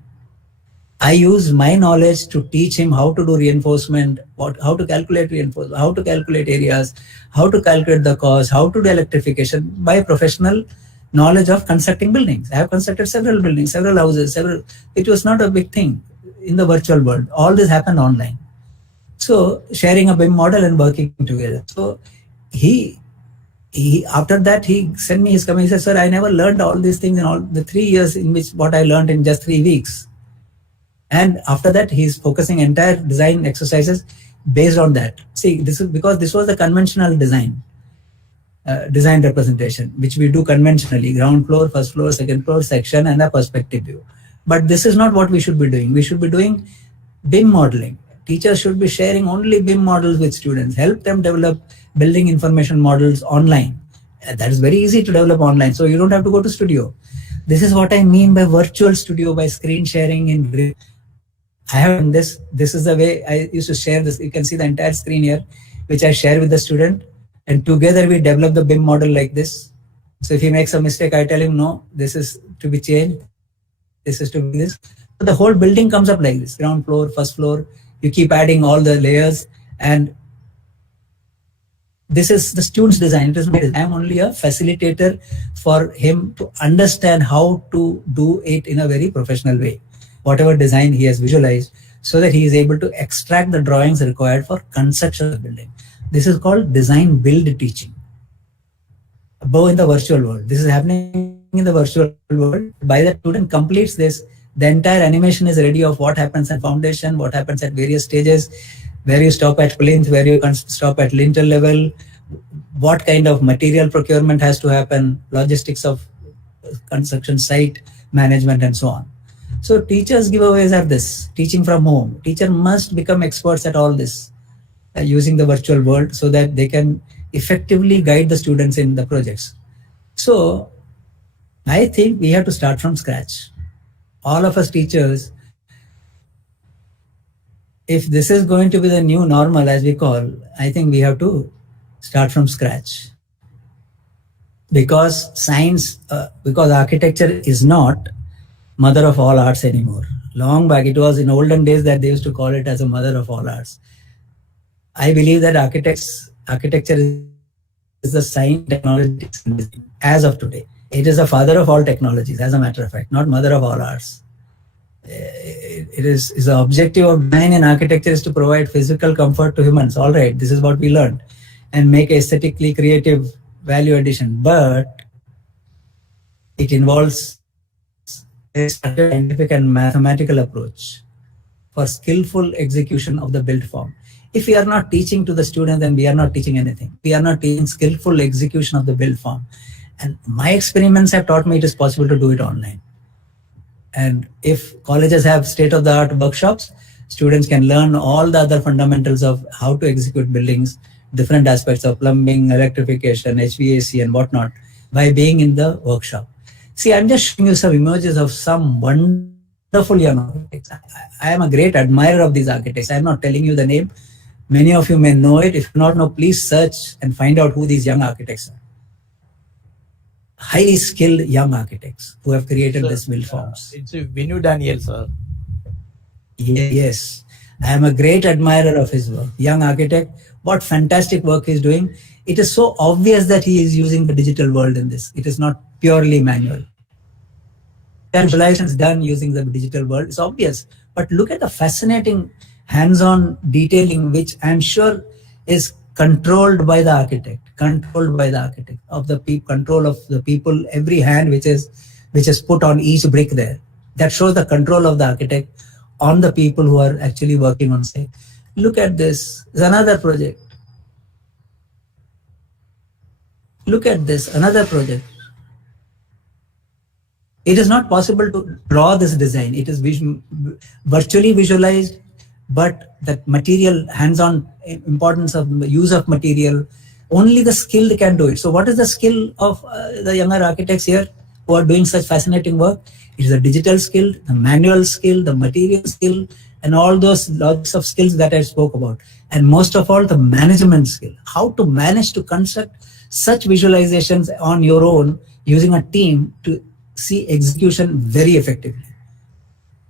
I use my knowledge to teach him how to do reinforcement, how to calculate reinforcement, how to calculate areas, how to calculate the cost, how to do electrification by professional knowledge of constructing buildings. I have constructed several buildings, several houses, it was not a big thing in the virtual world. All this happened online. So sharing a BIM model and working together. So he after that, he sent me his comment. He said, sir, I never learned all these things in all the 3 years in which what I learned in just 3 weeks. And after that, he's focusing entire design exercises based on that. See, this is because this was the conventional design representation, which we do conventionally: ground floor, first floor, second floor, section, and a perspective view. But this is not what we should be doing. We should be doing BIM modeling. Teachers should be sharing only BIM models with students, help them develop building information models online. That is very easy to develop online, so you don't have to go to studio. This is what I mean by virtual studio, by screen sharing in I have done this. This is the way I used to share this. You can see the entire screen here, which I share with the student. And together we develop the BIM model like this. So if he makes a mistake, I tell him, no, this is to be changed. This is to be this. So the whole building comes up like this: ground floor, first floor. You keep adding all the layers, and this is the student's design. It is my design. I am only a facilitator for him to understand how to do it in a very professional way, whatever design he has visualized, so that he is able to extract the drawings required for construction of the building. This is called design build teaching. Above in the virtual world. This is happening in the virtual world. By the student completes this, the entire animation is ready of what happens at foundation, what happens at various stages, where you stop at plinth, where you can stop at lintel level, what kind of material procurement has to happen, logistics of construction site management, and so on. So teachers' giveaways are this: teaching from home. Teacher must become experts at all this using the virtual world, so that they can effectively guide the students in the projects. So I think we have to start from scratch. All of us teachers, if this is going to be the new normal, as we call, I think we have to start from scratch. Because science, because architecture is not mother of all arts anymore. Long back, it was in olden days that they used to call it as a mother of all arts. I believe that architecture is the science, technology, as of today. It is the father of all technologies, as a matter of fact, not mother of all arts. It is the objective of design and architecture is to provide physical comfort to humans. All right, this is what we learned, and make aesthetically creative value addition. But it involves a scientific and mathematical approach for skillful execution of the built form. If we are not teaching to the student, then we are not teaching anything. We are not teaching skillful execution of the built form. And my experiments have taught me it is possible to do it online. And if colleges have state-of-the-art workshops, students can learn all the other fundamentals of how to execute buildings, different aspects of plumbing, electrification, HVAC, and whatnot by being in the workshop. See, I'm just showing you some images of some wonderful young architects. I am a great admirer of these architects. I'm not telling you the name. Many of you may know it. If not know, please search and find out who these young architects are. Highly skilled young architects who have created this built forms. It's Vinu Daniel, sir. Yes, I am a great admirer of his work. Young architect, what fantastic work he's doing. It is so obvious that he is using the digital world in this. It is not purely manual. Visualizations done using the digital world is obvious. But look at the fascinating hands-on detailing, which I'm sure is controlled by the architect, of the control of the people, every hand which is put on each brick there. That shows the control of the architect on the people who are actually working on site. Look at this. There's another project. Look at this, another project. It is not possible to draw this design. It is virtually visualized, but that material, hands-on importance of the use of material, only the skilled can do it. So what is the skill of the younger architects here who are doing such fascinating work? It is the digital skill, the manual skill, the material skill, and all those lots of skills that I spoke about. And most of all, the management skill. How to manage to construct such visualizations on your own using a team to see execution very effectively.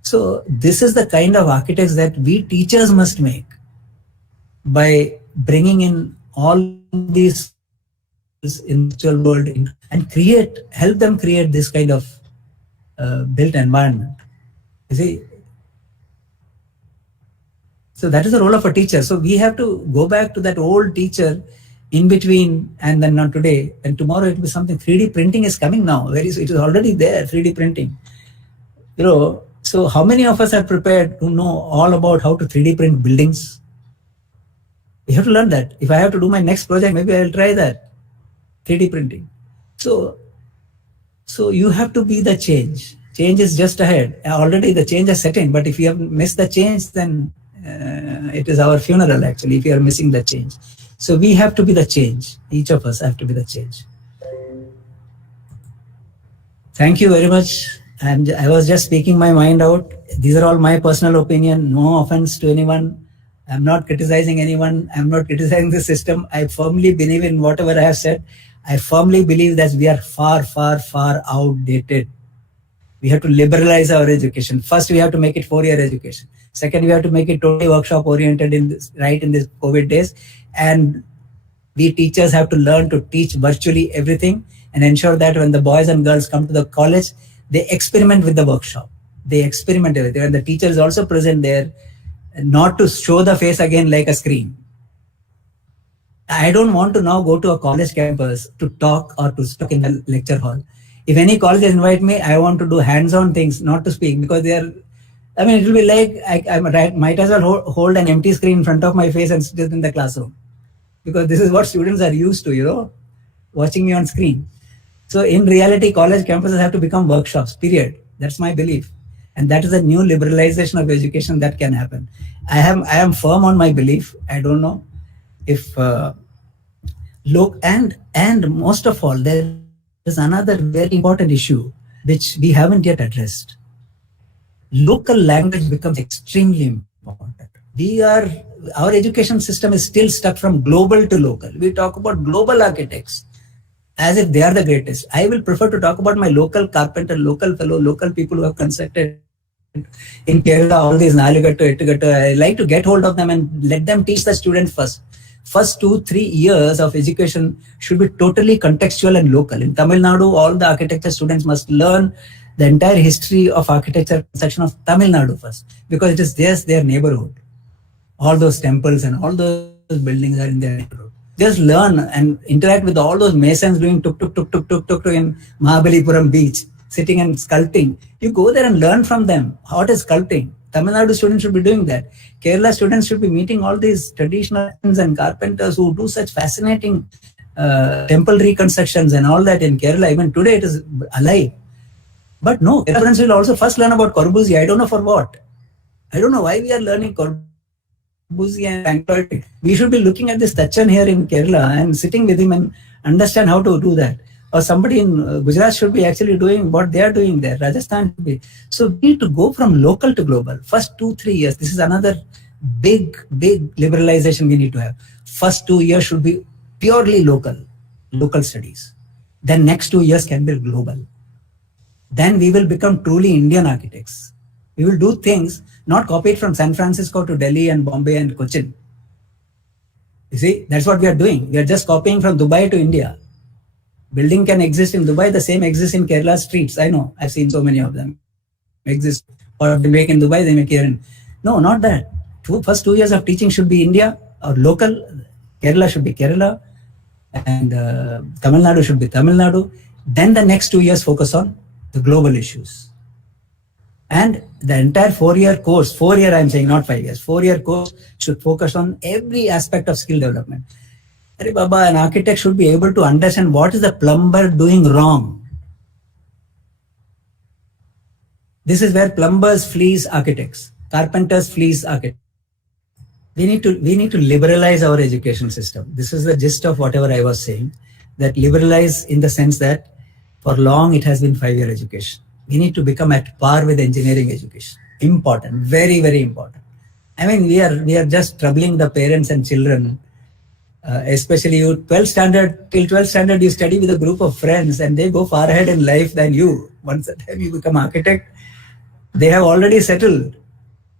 So this is the kind of architects that we teachers must make by bringing in all these in the virtual world and help them create this kind of built environment. You see, so that is the role of a teacher. So we have to go back to that old teacher in between, and then not today and tomorrow it will be something. 3D printing is coming now. It is already there, 3D printing. So how many of us are prepared to know all about how to 3D print buildings? We have to learn that. If I have to do my next project, maybe I'll try that, 3D printing. So you have to be the change. Change is just ahead. Already the change is set in, but if you have missed the change, then it is our funeral actually, if you are missing the change. So we have to be the change. Each of us have to be the change. Thank you very much. I was just speaking my mind out. These are all my personal opinion. No offense to anyone. I'm not criticizing anyone. I'm not criticizing the system. I firmly believe in whatever I have said. I firmly believe that we are far, far, far outdated. We have to liberalize our education. First, we have to make it 4-year education. Second, we have to make it totally workshop oriented in this COVID days. And we teachers have to learn to teach virtually everything and ensure that when the boys and girls come to the college, they experiment with the workshop. They experiment with it. And the teacher is also present there, not to show the face again like a screen. I don't want to now go to a college campus to talk or to talk in a lecture hall. If any colleges invite me, I want to do hands-on things, not to speak, because they are, I mean, it will be like I might as well hold an empty screen in front of my face and sit in the classroom. Because this is what students are used to, watching me on screen. So in reality, college campuses have to become workshops, period. That's my belief. And that is a new liberalization of education that can happen. I am firm on my belief. I don't know if look, and most of all, there is another very important issue which we haven't yet addressed. Local language becomes extremely important. Our education system is still stuck from global to local. We talk about global architects as if they are the greatest. I will prefer to talk about my local carpenter, local fellow, local people who have constructed in Kerala, all these Nalugattu, Ettugattu. I like to get hold of them and let them teach the students first. First 2-3 years of education should be totally contextual and local. In Tamil Nadu, all the architecture students must learn the entire history of architecture section of Tamil Nadu first, because it is their neighborhood. All those temples and all those buildings are in their neighborhood. Just learn and interact with all those masons doing tuk in Mahabalipuram beach, sitting and sculpting. You go there and learn from them. What is sculpting? Tamil Nadu students should be doing that. Kerala students should be meeting all these traditional and carpenters who do such fascinating temple reconstructions and all that in Kerala. Even today it is alive. But no, Kerala students will also first learn about Corbusier. I don't know for what. I don't know why we are learning Corbusier and Bangalore. We should be looking at this Tachan here in Kerala and sitting with him and understand how to do that. Or somebody in Gujarat should be actually doing what they are doing there. Rajasthan should be. So we need to go from local to global. First 2-3 years. This is another big liberalization we need to have. First 2 years should be purely local studies. Then next 2 years can be global. Then we will become truly Indian architects. We will do things not copied from San Francisco to Delhi and Bombay and Cochin. You see, that's what we are doing. We are just copying from Dubai to India. Building can exist in Dubai, the same exists in Kerala streets. I know, I've seen so many of them exist. Or they make in Dubai, they make here in. No, not that. First 2 years of teaching should be India or local. Kerala should be Kerala. And Tamil Nadu should be Tamil Nadu. Then the next 2 years focus on the global issues. And the entire 4-year course, 4-year I'm saying, not 5 years, 4-year course should focus on every aspect of skill development. Arey Baba, an architect should be able to understand what is the plumber doing wrong. This is where plumbers fleece architects, carpenters fleece architects. We need to liberalize our education system. This is the gist of whatever I was saying, that liberalize in the sense that for long it has been 5-year education. We need to become at par with engineering education. Important, very, very important. I mean, we are just troubling the parents and children. Especially you, 12th standard, you study with a group of friends and they go far ahead in life than you. Once the time you become architect, they have already settled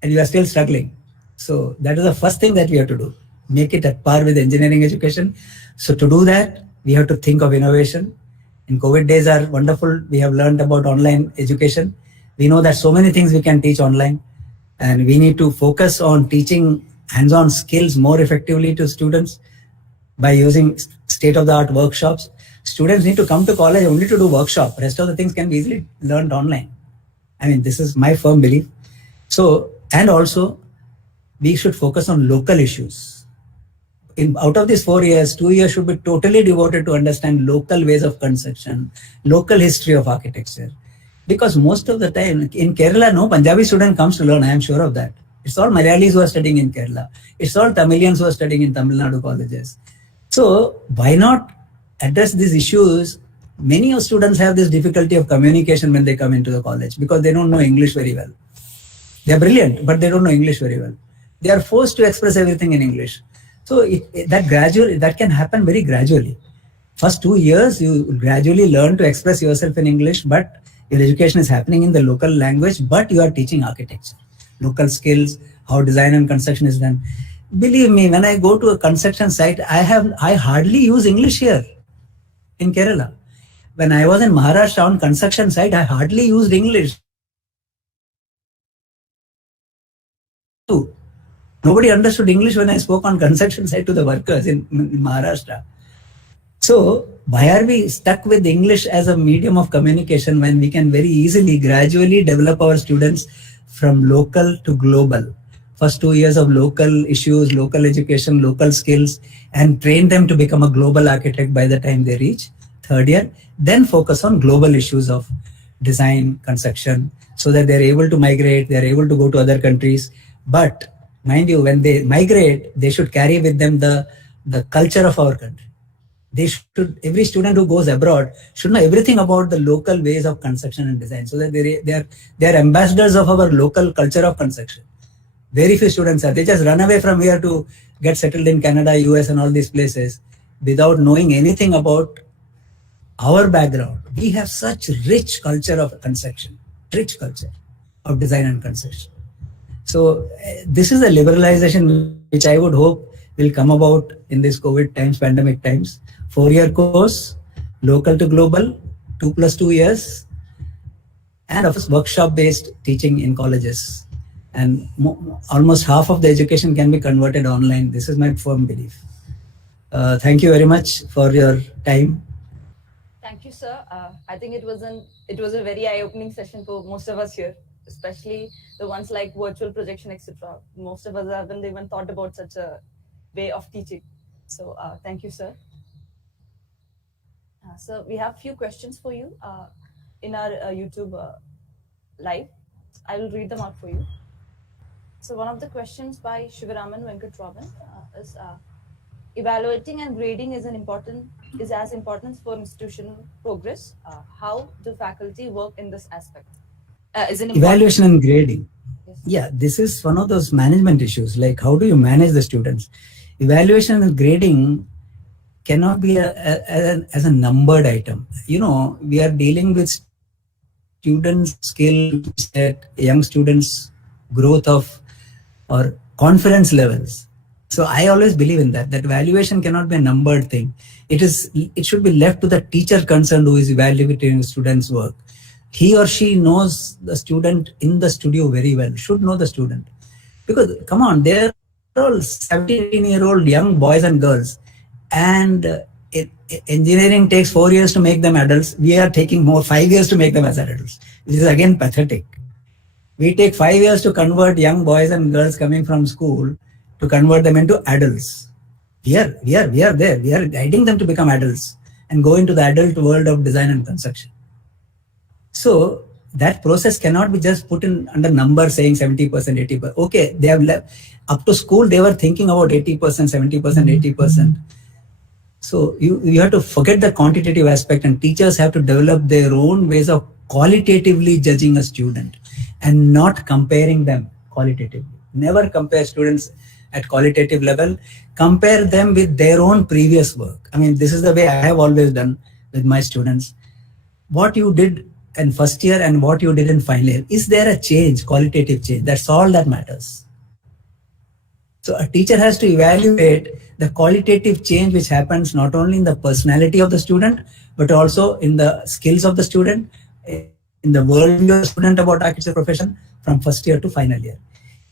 and you are still struggling. So that is the first thing that we have to do. Make it at par with engineering education. So to do that, we have to think of innovation. In COVID days are wonderful. We have learned about online education. We know that so many things we can teach online, and we need to focus on teaching hands-on skills more effectively to students by using state-of-the-art workshops. Students need to come to college only to do workshop. Rest of the things can be easily learned online. I mean, this is my firm belief. So, and also, we should focus on local issues. Out of these 4 years, 2 years should be totally devoted to understand local ways of construction, local history of architecture. Because most of the time, in Kerala, no Punjabi student comes to learn, I am sure of that. It's all Malayalis who are studying in Kerala. It's all Tamilians who are studying in Tamil Nadu colleges. So why not address these issues Many of students have this difficulty of communication when they come into the college because they don't know English very well. They're brilliant, but they don't know English very well. They are forced to express everything in English. So that can happen very gradually. First 2 years, you gradually learn to express yourself in English, but your education is happening in the local language, but you are teaching architecture, local skills, how design and construction is done. Believe me, when I go to a construction site, I hardly use English here in Kerala. When I was in Maharashtra on construction site, I hardly used English. Nobody understood English when I spoke on construction site to the workers in Maharashtra. So why are we stuck with English as a medium of communication when we can very easily, gradually develop our students from local to global? First 2 years of local issues, local education, local skills, and train them to become a global architect by the time they reach third year. Then focus on global issues of design, construction, so that they're able to migrate, they're able to go to other countries. But mind you, when they migrate, they should carry with them the culture of our country. Every student who goes abroad should know everything about the local ways of construction and design, so that they are ambassadors of our local culture of construction. Very few students they just run away from here to get settled in Canada, US, and all these places without knowing anything about our background. We have such rich culture of construction, rich culture of design and construction. So this is a liberalization which I would hope will come about in this COVID times, pandemic times. 4-year course, local to global, 2+2 years, and of course workshop-based teaching in colleges. And almost half of the education can be converted online. This is my firm belief. Thank you very much for your time. Thank you, sir. I think it was a very eye-opening session for most of us here, especially the ones like virtual projection, etc. Most of us haven't even thought about such a way of teaching. So thank you, sir. So we have a few questions for you in our YouTube live. I will read them out for you. So one of the questions by Shivaraman Venkatraman is evaluating and grading is as important for institutional progress. How do faculty work in this aspect? Evaluation and grading. Yes. Yeah, this is one of those management issues. Like, how do you manage the students? Evaluation and grading cannot be as a numbered item. You know, we are dealing with students' skill set, young students' growth of or confidence levels. So I always believe in that evaluation cannot be a numbered thing. It should be left to the teacher concerned who is evaluating students' work. He or she knows the student in the studio very well, should know the student. Because come on, they're all 17-year-old young boys and girls. And engineering takes 4 years to make them adults. We are taking 5 years to make them as adults. This is again pathetic. We take 5 years to convert young boys and girls coming from school to convert them into adults. We are there. We are guiding them to become adults and go into the adult world of design and construction. So that process cannot be just put in under number saying 70%, 80%. Okay, they have left. Up to school, they were thinking about 80%, 70%, 80%. So you have to forget the quantitative aspect, and teachers have to develop their own ways of qualitatively judging a student and not comparing them qualitatively. Never compare students at qualitative level. Compare them with their own previous work. I mean, this is the way I have always done with my students. What you did in first year and what you did in final year, is there a change, qualitative change? That's all that matters. So a teacher has to evaluate the qualitative change which happens not only in the personality of the student, but also in the skills of the student, in the worldview of the student about architecture profession from first year to final year.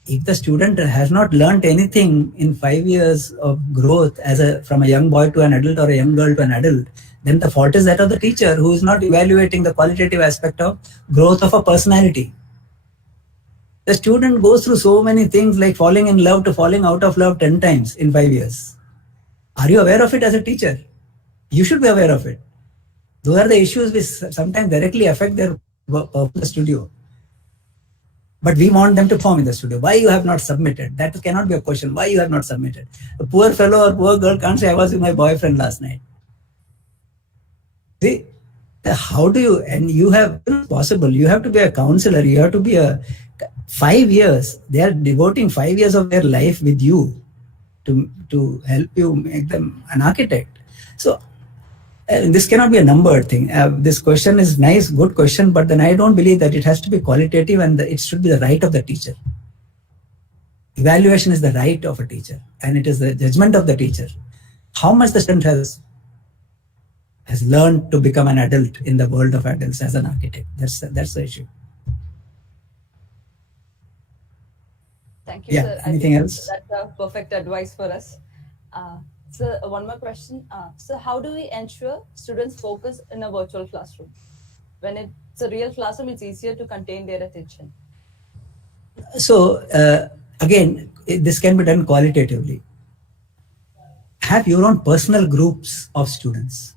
If the student has not learned anything in 5 years of growth from a young boy to an adult or a young girl to an adult, then the fault is that of the teacher who is not evaluating the qualitative aspect of growth of a personality. The student goes through so many things like falling in love to falling out of love 10 times in 5 years. Are you aware of it as a teacher? You should be aware of it. Those are the issues which sometimes directly affect their work of the studio. But we want them to perform in the studio. Why you have not submitted? That cannot be a question. Why you have not submitted? A poor fellow or poor girl can't say, I was with my boyfriend last night. See, How do you, and you have, possible, you have to be a counselor, you have to be a 5 years. They are devoting 5 years of their life with you to help you make them an architect. So this cannot be a numbered thing. This question is nice, good question, but then I don't believe that it has to be qualitative, and it should be the right of the teacher. Evaluation is the right of a teacher, and it is the judgment of the teacher. How much the student has learned to become an adult in the world of adults as an architect. That's the issue. Thank you, Yeah, sir. anything I think else? that's a perfect advice for us. So one more question. So how do we ensure students focus in a virtual classroom? When it's a real classroom, it's easier to contain their attention. So again, this can be done qualitatively. Have your own personal groups of students.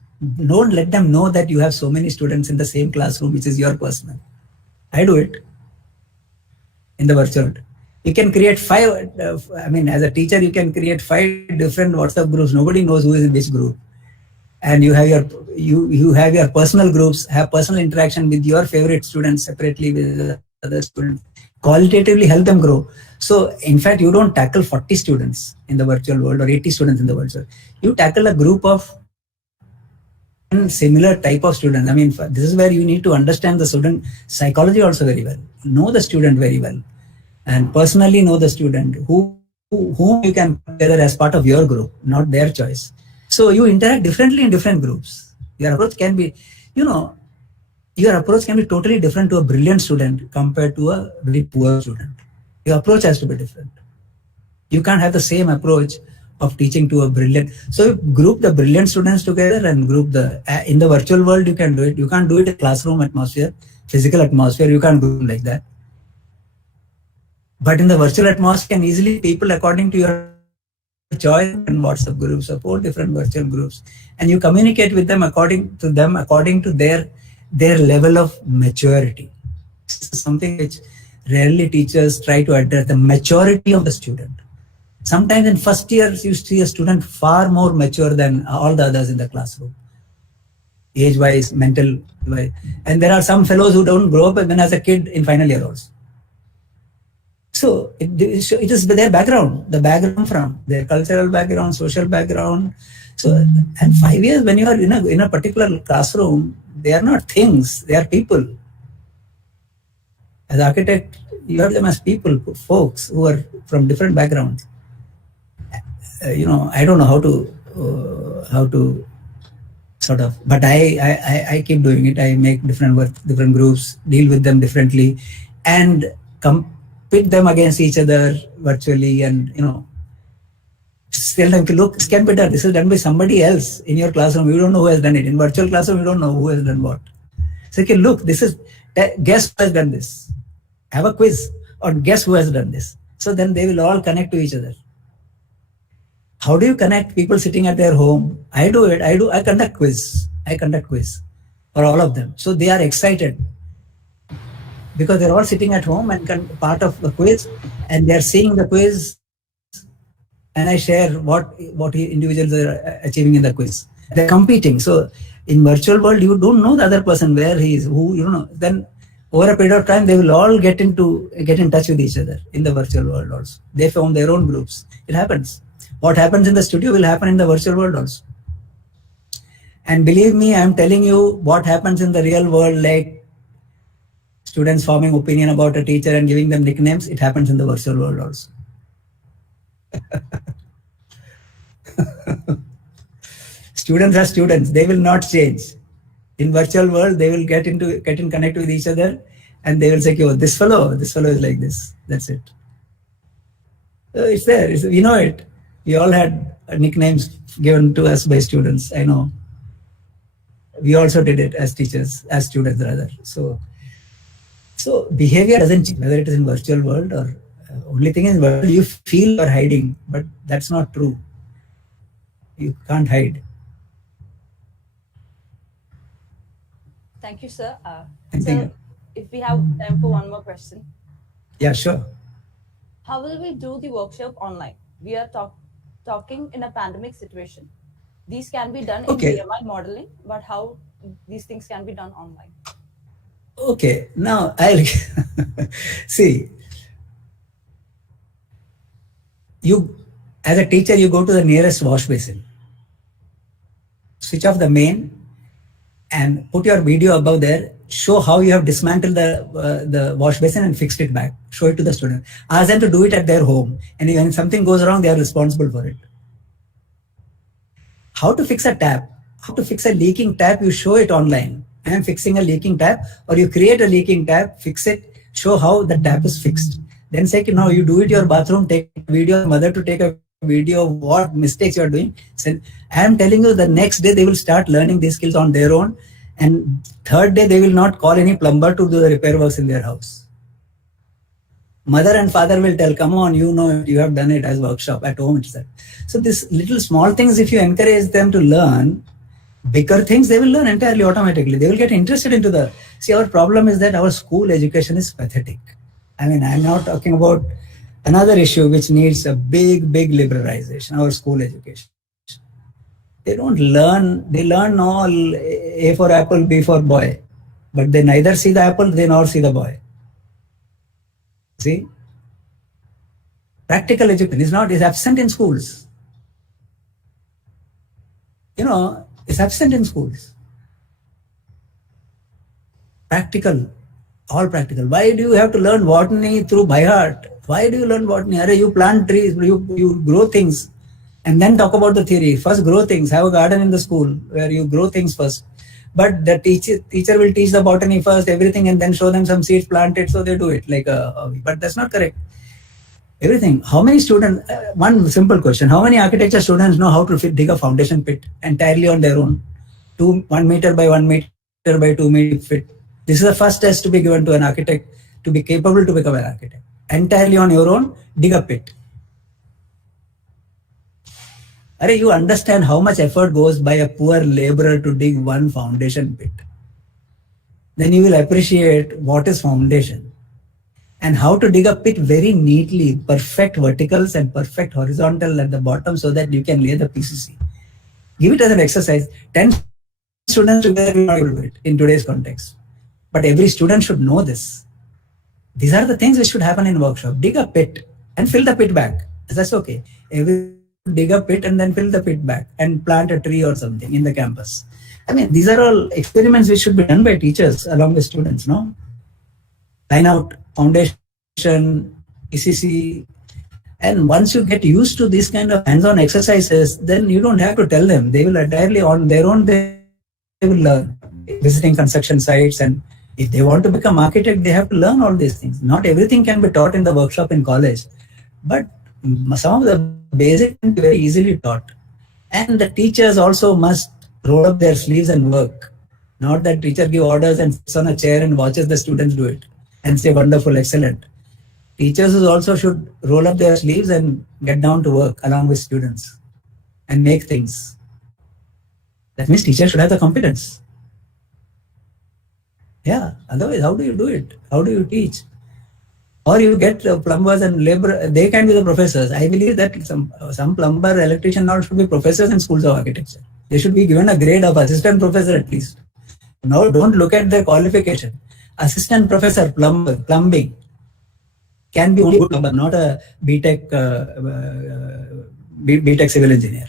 Don't let them know that you have so many students in the same classroom, which is your personal. I do it in the virtual. You can create 5, as a teacher, you can create 5 different WhatsApp groups. Nobody knows who is in which group. And you have your personal groups, have personal interaction with your favorite students separately with other students. Qualitatively help them grow. So in fact, you don't tackle 40 students in the virtual world or 80 students in the virtual. You tackle a group of similar type of students. This is where you need to understand the student psychology also very well. Know the student very well, and personally know the student whom you can put together as part of your group, not their choice. So you interact differently in different groups. Your approach can be, totally different to a brilliant student compared to a very poor student. Your approach has to be different. You can't have the same approach of teaching to a brilliant. So you group the brilliant students together and group in the virtual world, you can do it. You can't do it in classroom atmosphere, physical atmosphere. You can't do it like that. But in the virtual atmosphere, can easily people according to your choice and WhatsApp groups of 4 different virtual groups, and you communicate with them according to their level of maturity. This is something which rarely teachers try to address, the maturity of the student. Sometimes in first year, you see a student far more mature than all the others in the classroom, age-wise, mental-wise. And there are some fellows who don't grow up even as a kid in final year also. So it is their background, the background from their cultural background, social background. So, and 5 years when you are in a particular classroom, they are not things, they are people. As architect, you have them as people, folks who are from different backgrounds. I don't know how to sort of, but I keep doing it. I make different groups, deal with them differently, and pit them against each other virtually, and tell them, look, this can be done. This is done by somebody else in your classroom. You don't know who has done it. In virtual classroom, you don't know who has done what. So okay, look, guess who has done this. Have a quiz or guess who has done this. So then they will all connect to each other. How do you connect people sitting at their home? I do it. I conduct quiz for all of them. So they are excited because they're all sitting at home and part of the quiz, and they're seeing the quiz, and I share what individuals are achieving in the quiz. They're competing. So in virtual world, you don't know the other person where he is, who, then over a period of time, they will all get in touch with each other in the virtual world also. They form their own groups. It happens. What happens in the studio will happen in the virtual world also. And believe me, I'm telling you what happens in the real world, like students forming opinion about a teacher and giving them nicknames, it happens in the virtual world also. Students are students, they will not change. In virtual world, they will get in connect with each other, and they will say, oh, this fellow is like this. That's it. It's there. We know it. We all had nicknames given to us by students. I know. We also did it as teachers, as students rather. So behavior doesn't change, whether it is in virtual world or only thing is you feel you're hiding, but that's not true. You can't hide. Thank you, sir. Thank you. If we have time for one more question. Yeah, sure. How will we do the workshop online? We are talking in a pandemic situation. These can be done in Okay. BMI modeling, but how these things can be done online? Okay, now I'll see. You, as a teacher, you go to the nearest wash basin, switch off the main, and put your video above there. Show how you have dismantled the wash basin and fixed it back. Show it to the student. Ask them to do it at their home, and when something goes wrong, they are responsible for it. How to fix a tap? How to fix a leaking tap? You show it online. I am fixing a leaking tap, or you create a leaking tap, fix it, show how the tap is fixed. Then say, no, you do it your bathroom, take a video, mother to take a video of what mistakes you are doing. So I am telling you, the next day they will start learning these skills on their own. And third day, they will not call any plumber to do the repair works in their house. Mother and father will tell, come on, you know, you have done it as workshop at home itself. So these little small things, if you encourage them to learn, bigger things, they will learn entirely automatically. They will get interested into the, see, our problem is that our school education is pathetic. I mean, I'm not talking about another issue which needs a big liberalization, our school education. They don't learn, they learn all A for apple, B for boy, but they neither see the apple, they nor see the boy. See? Practical education is absent in schools. You know, it's absent in schools. Practical, all practical. Why do you have to learn botany through by heart? Why do you learn botany? You plant trees, you grow things, and then talk about the theory. First grow things, have a garden in the school where you grow things first. But the teacher will teach the botany first, everything, and then show them some seeds planted, so they do it like a hobby. But that's not correct. Everything. How many students, one simple question, how many architecture students know how to dig a foundation pit entirely on their own? 1 meter by 1 meter by 2 meter fit. This is the first test to be given to an architect to be capable to become an architect. Entirely on your own, dig a pit. You understand how much effort goes by a poor laborer to dig one foundation pit. Then you will appreciate what is foundation and how to dig a pit very neatly, perfect verticals and perfect horizontal at the bottom so that you can lay the PCC. Give it as an exercise. 10 students together will not do it in today's context. But every student should know this. These are the things which should happen in workshop. Dig a pit and fill the pit back. That's okay. Dig a pit and then fill the pit back and plant a tree or something in the campus. I mean, these are all experiments which should be done by teachers along with students, no? Line out, foundation, ECC. And once you get used to these kind of hands-on exercises, then you don't have to tell them. They will entirely on their own, they will learn. Visiting construction sites, and if they want to become architect, they have to learn all these things. Not everything can be taught in the workshop in college, but some of the basic can be very easily taught. And the teachers also must roll up their sleeves and work. Not that teacher give orders and sits on a chair and watches the students do it and say, wonderful, excellent. Teachers also should roll up their sleeves and get down to work along with students and make things. That means teachers should have the competence. Yeah, otherwise, how do you do it? How do you teach? Or you get plumbers and labor, they can be the professors. I believe that some plumber, electrician now should be professors in schools of architecture. They should be given a grade of assistant professor at least. No, don't look at their qualification. Assistant professor, plumbing can be only good plumber, not a BTech civil engineer.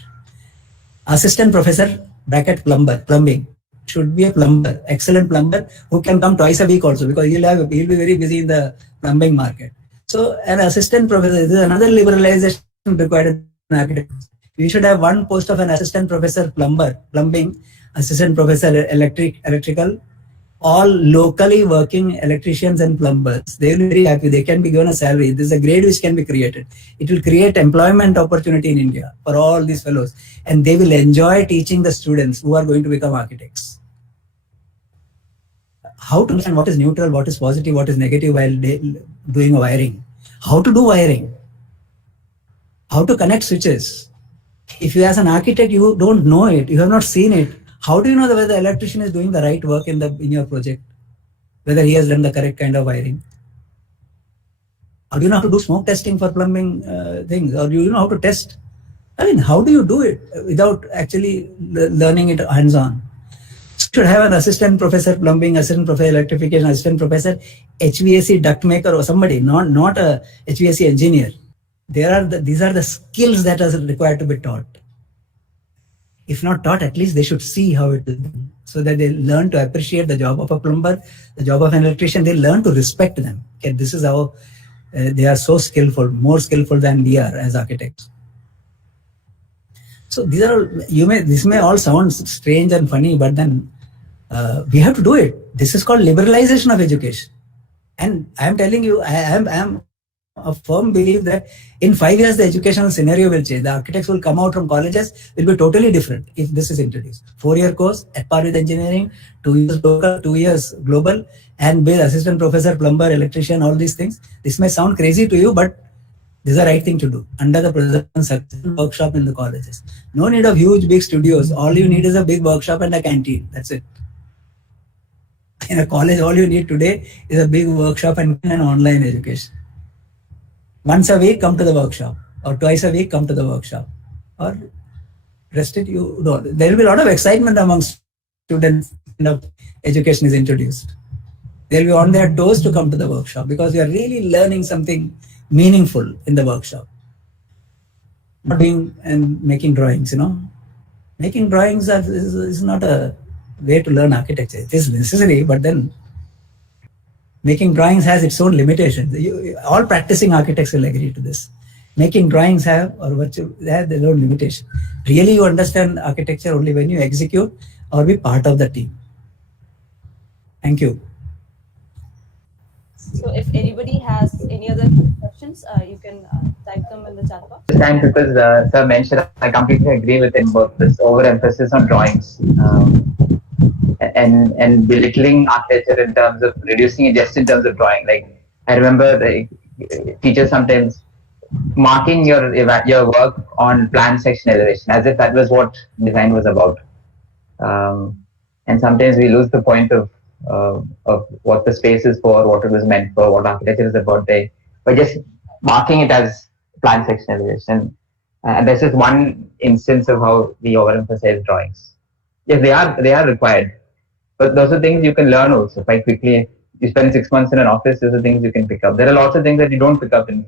Assistant professor, bracket plumbing, should be a plumber, excellent plumber who can come twice a week also, because he'll be very busy in the plumbing market. So an assistant professor, this is another liberalization required in architecture. We should have one post of an assistant professor plumbing, assistant professor electrical, all locally working electricians and plumbers. They will be very happy. They can be given a salary. This is a grade which can be created. It will create employment opportunity in India for all these fellows. And they will enjoy teaching the students who are going to become architects. How to understand what is neutral, what is positive, what is negative while doing wiring. How to do wiring. How to connect switches. If you as an architect, you don't know it, you have not seen it, how do you know whether the electrician is doing the right work in your project? Whether he has done the correct kind of wiring? How do you know how to do smoke testing for plumbing things? Or do you know how to test? I mean, how do you do it without actually learning it hands-on? Should have an assistant professor plumbing, assistant professor electrification, assistant professor HVAC duct maker or somebody, not a HVAC engineer. These are the skills that are required to be taught. If not taught, at least they should see how it is done, so that they learn to appreciate the job of a plumber, the job of an electrician. They learn to respect them. Okay, this is how they are so skillful, more skillful than we are as architects. So these are this may all sound strange and funny, but then we have to do it. This is called liberalization of education. And I am telling you, I am a firm belief that in 5 years, the educational scenario will change. The architects will come out from colleges will be totally different if this is introduced. 4-year course at par with engineering, 2 years local, 2 years global, and with assistant professor, plumber, electrician, all these things. This may sound crazy to you, but this is the right thing to do under the present workshop in the colleges. No need of huge, big studios. All you need is a big workshop and a canteen. That's it. In a college, all you need today is a big workshop and an online education. Once a week, come to the workshop, or twice a week, come to the workshop, or rest it. There will be a lot of excitement amongst students when education is introduced. They'll be on their toes to come to the workshop because you are really learning something meaningful in the workshop. Not doing and making drawings, Making drawings is not a way to learn architecture. It is necessary, but then making drawings has its own limitations. All practicing architects will agree to this. Making drawings have their own limitation. Really, you understand architecture only when you execute or be part of the team. Thank you. So if anybody has any other questions, you can type them in the chat box. Time because sir mentioned, I completely agree with him about this overemphasis on drawings and belittling architecture in terms of reducing it just in terms of drawing. Like I remember teachers sometimes marking your work on plan, section, elevation as if that was what design was about. And sometimes we lose the point of what the space is for, what it was meant for, what architecture is about, by just marking it as plan, section, elevation. And this is one instance of how we overemphasize drawings. Yes, they are required, but those are things you can learn also quite quickly. You spend 6 months in an office, those are things you can pick up. There are lots of things that you don't pick up in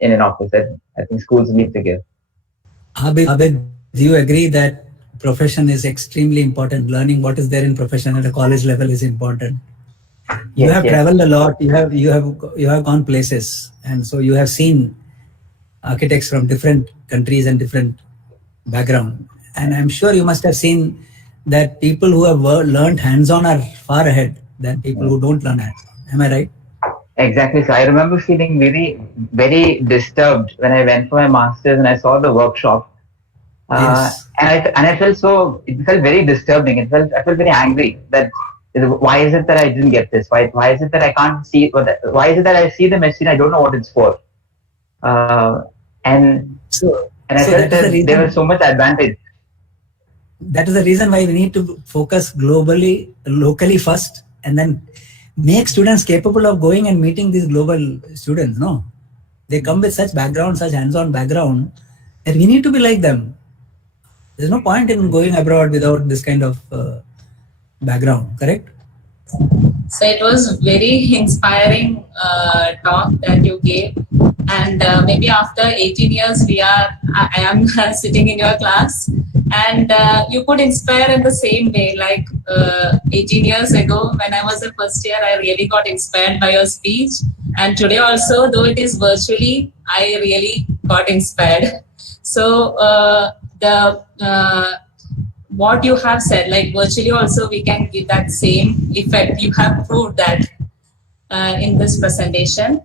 an office that I think schools need to give. Abid, do you agree that profession is extremely important? Learning what is there in profession at a college level is important. You have traveled a lot. You have gone places, and so you have seen architects from different countries and different background. And I'm sure you must have seen that people who have learned hands-on are far ahead than people who don't learn hands-on. Am I right? Exactly. So I remember feeling very, very disturbed when I went for my master's and I saw the workshop. Yes. And I felt it felt very disturbing. I felt very angry that why is it that I didn't get this? Why is it that I can't see? Why is it that I see the machine, I don't know what it's for? And I felt that there was so much advantage. That is the reason why we need to focus locally first, and then make students capable of going and meeting these global students. No, they come with such background, such hands-on background, that we need to be like them. There's no point in going abroad without this kind of background, correct? So it was very inspiring talk that you gave, and maybe after 18 years I am sitting in your class, and you could inspire in the same way. Like 18 years ago when I was the first year, I really got inspired by your speech, and today also, though it is virtually, I really got inspired. So what you have said, like virtually also we can give that same effect. You have proved that in this presentation.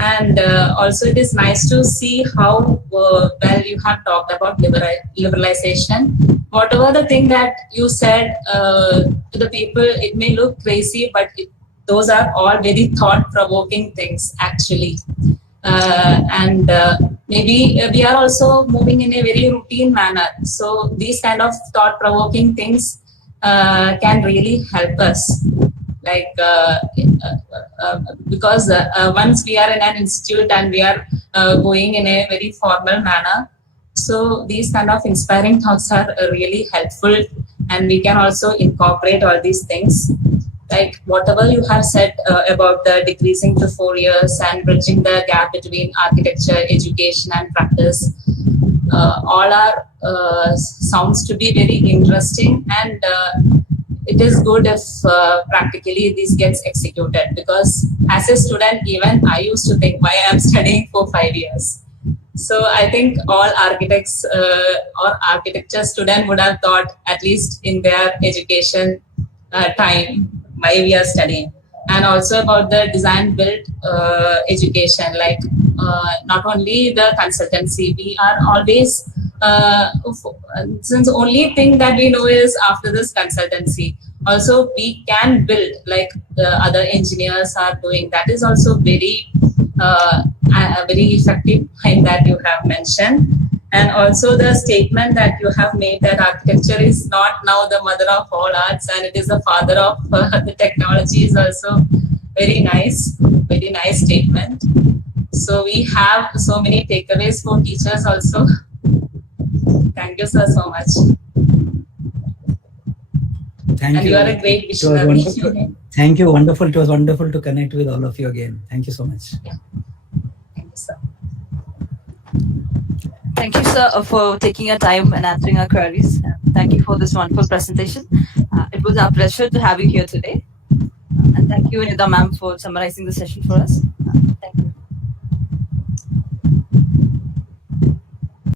And also it is nice to see how well you have talked about liberalization. Whatever the thing that you said to the people, it may look crazy, but those are all very thought-provoking things actually. Maybe we are also moving in a very routine manner. So these kind of thought-provoking things can really help us. Like because once we are in an institute and we are going in a very formal manner, So these kind of inspiring talks are really helpful, and we can also incorporate all these things. Like whatever you have said about the decreasing to 4 years and bridging the gap between architecture, education, and practice, all are sounds to be very interesting, and it is good if practically this gets executed, because as a student, even I used to think why I'm studying for 5 years. So I think all architects or architecture student would have thought, at least in their education time, why we are studying. And also about the design build education, like not only the consultancy, we are always since the only thing that we know is after this consultancy, also we can build like the other engineers are doing. That is also very very effective point that you have mentioned. And also the statement that you have made that architecture is not now the mother of all arts and it is the father of the technology is also very nice statement. So we have so many takeaways for teachers also. Thank you, sir, so much. Thank and you. you are a great It was visionary. wonderful. Thank you. Wonderful. It was wonderful to connect with all of you again. Thank you so much. Thank you, sir. Thank you, sir, for taking your time and answering our queries. Thank you for this wonderful presentation. It was our pleasure to have you here today. And thank you, Nida ma'am, for summarizing the session for us. Thank you.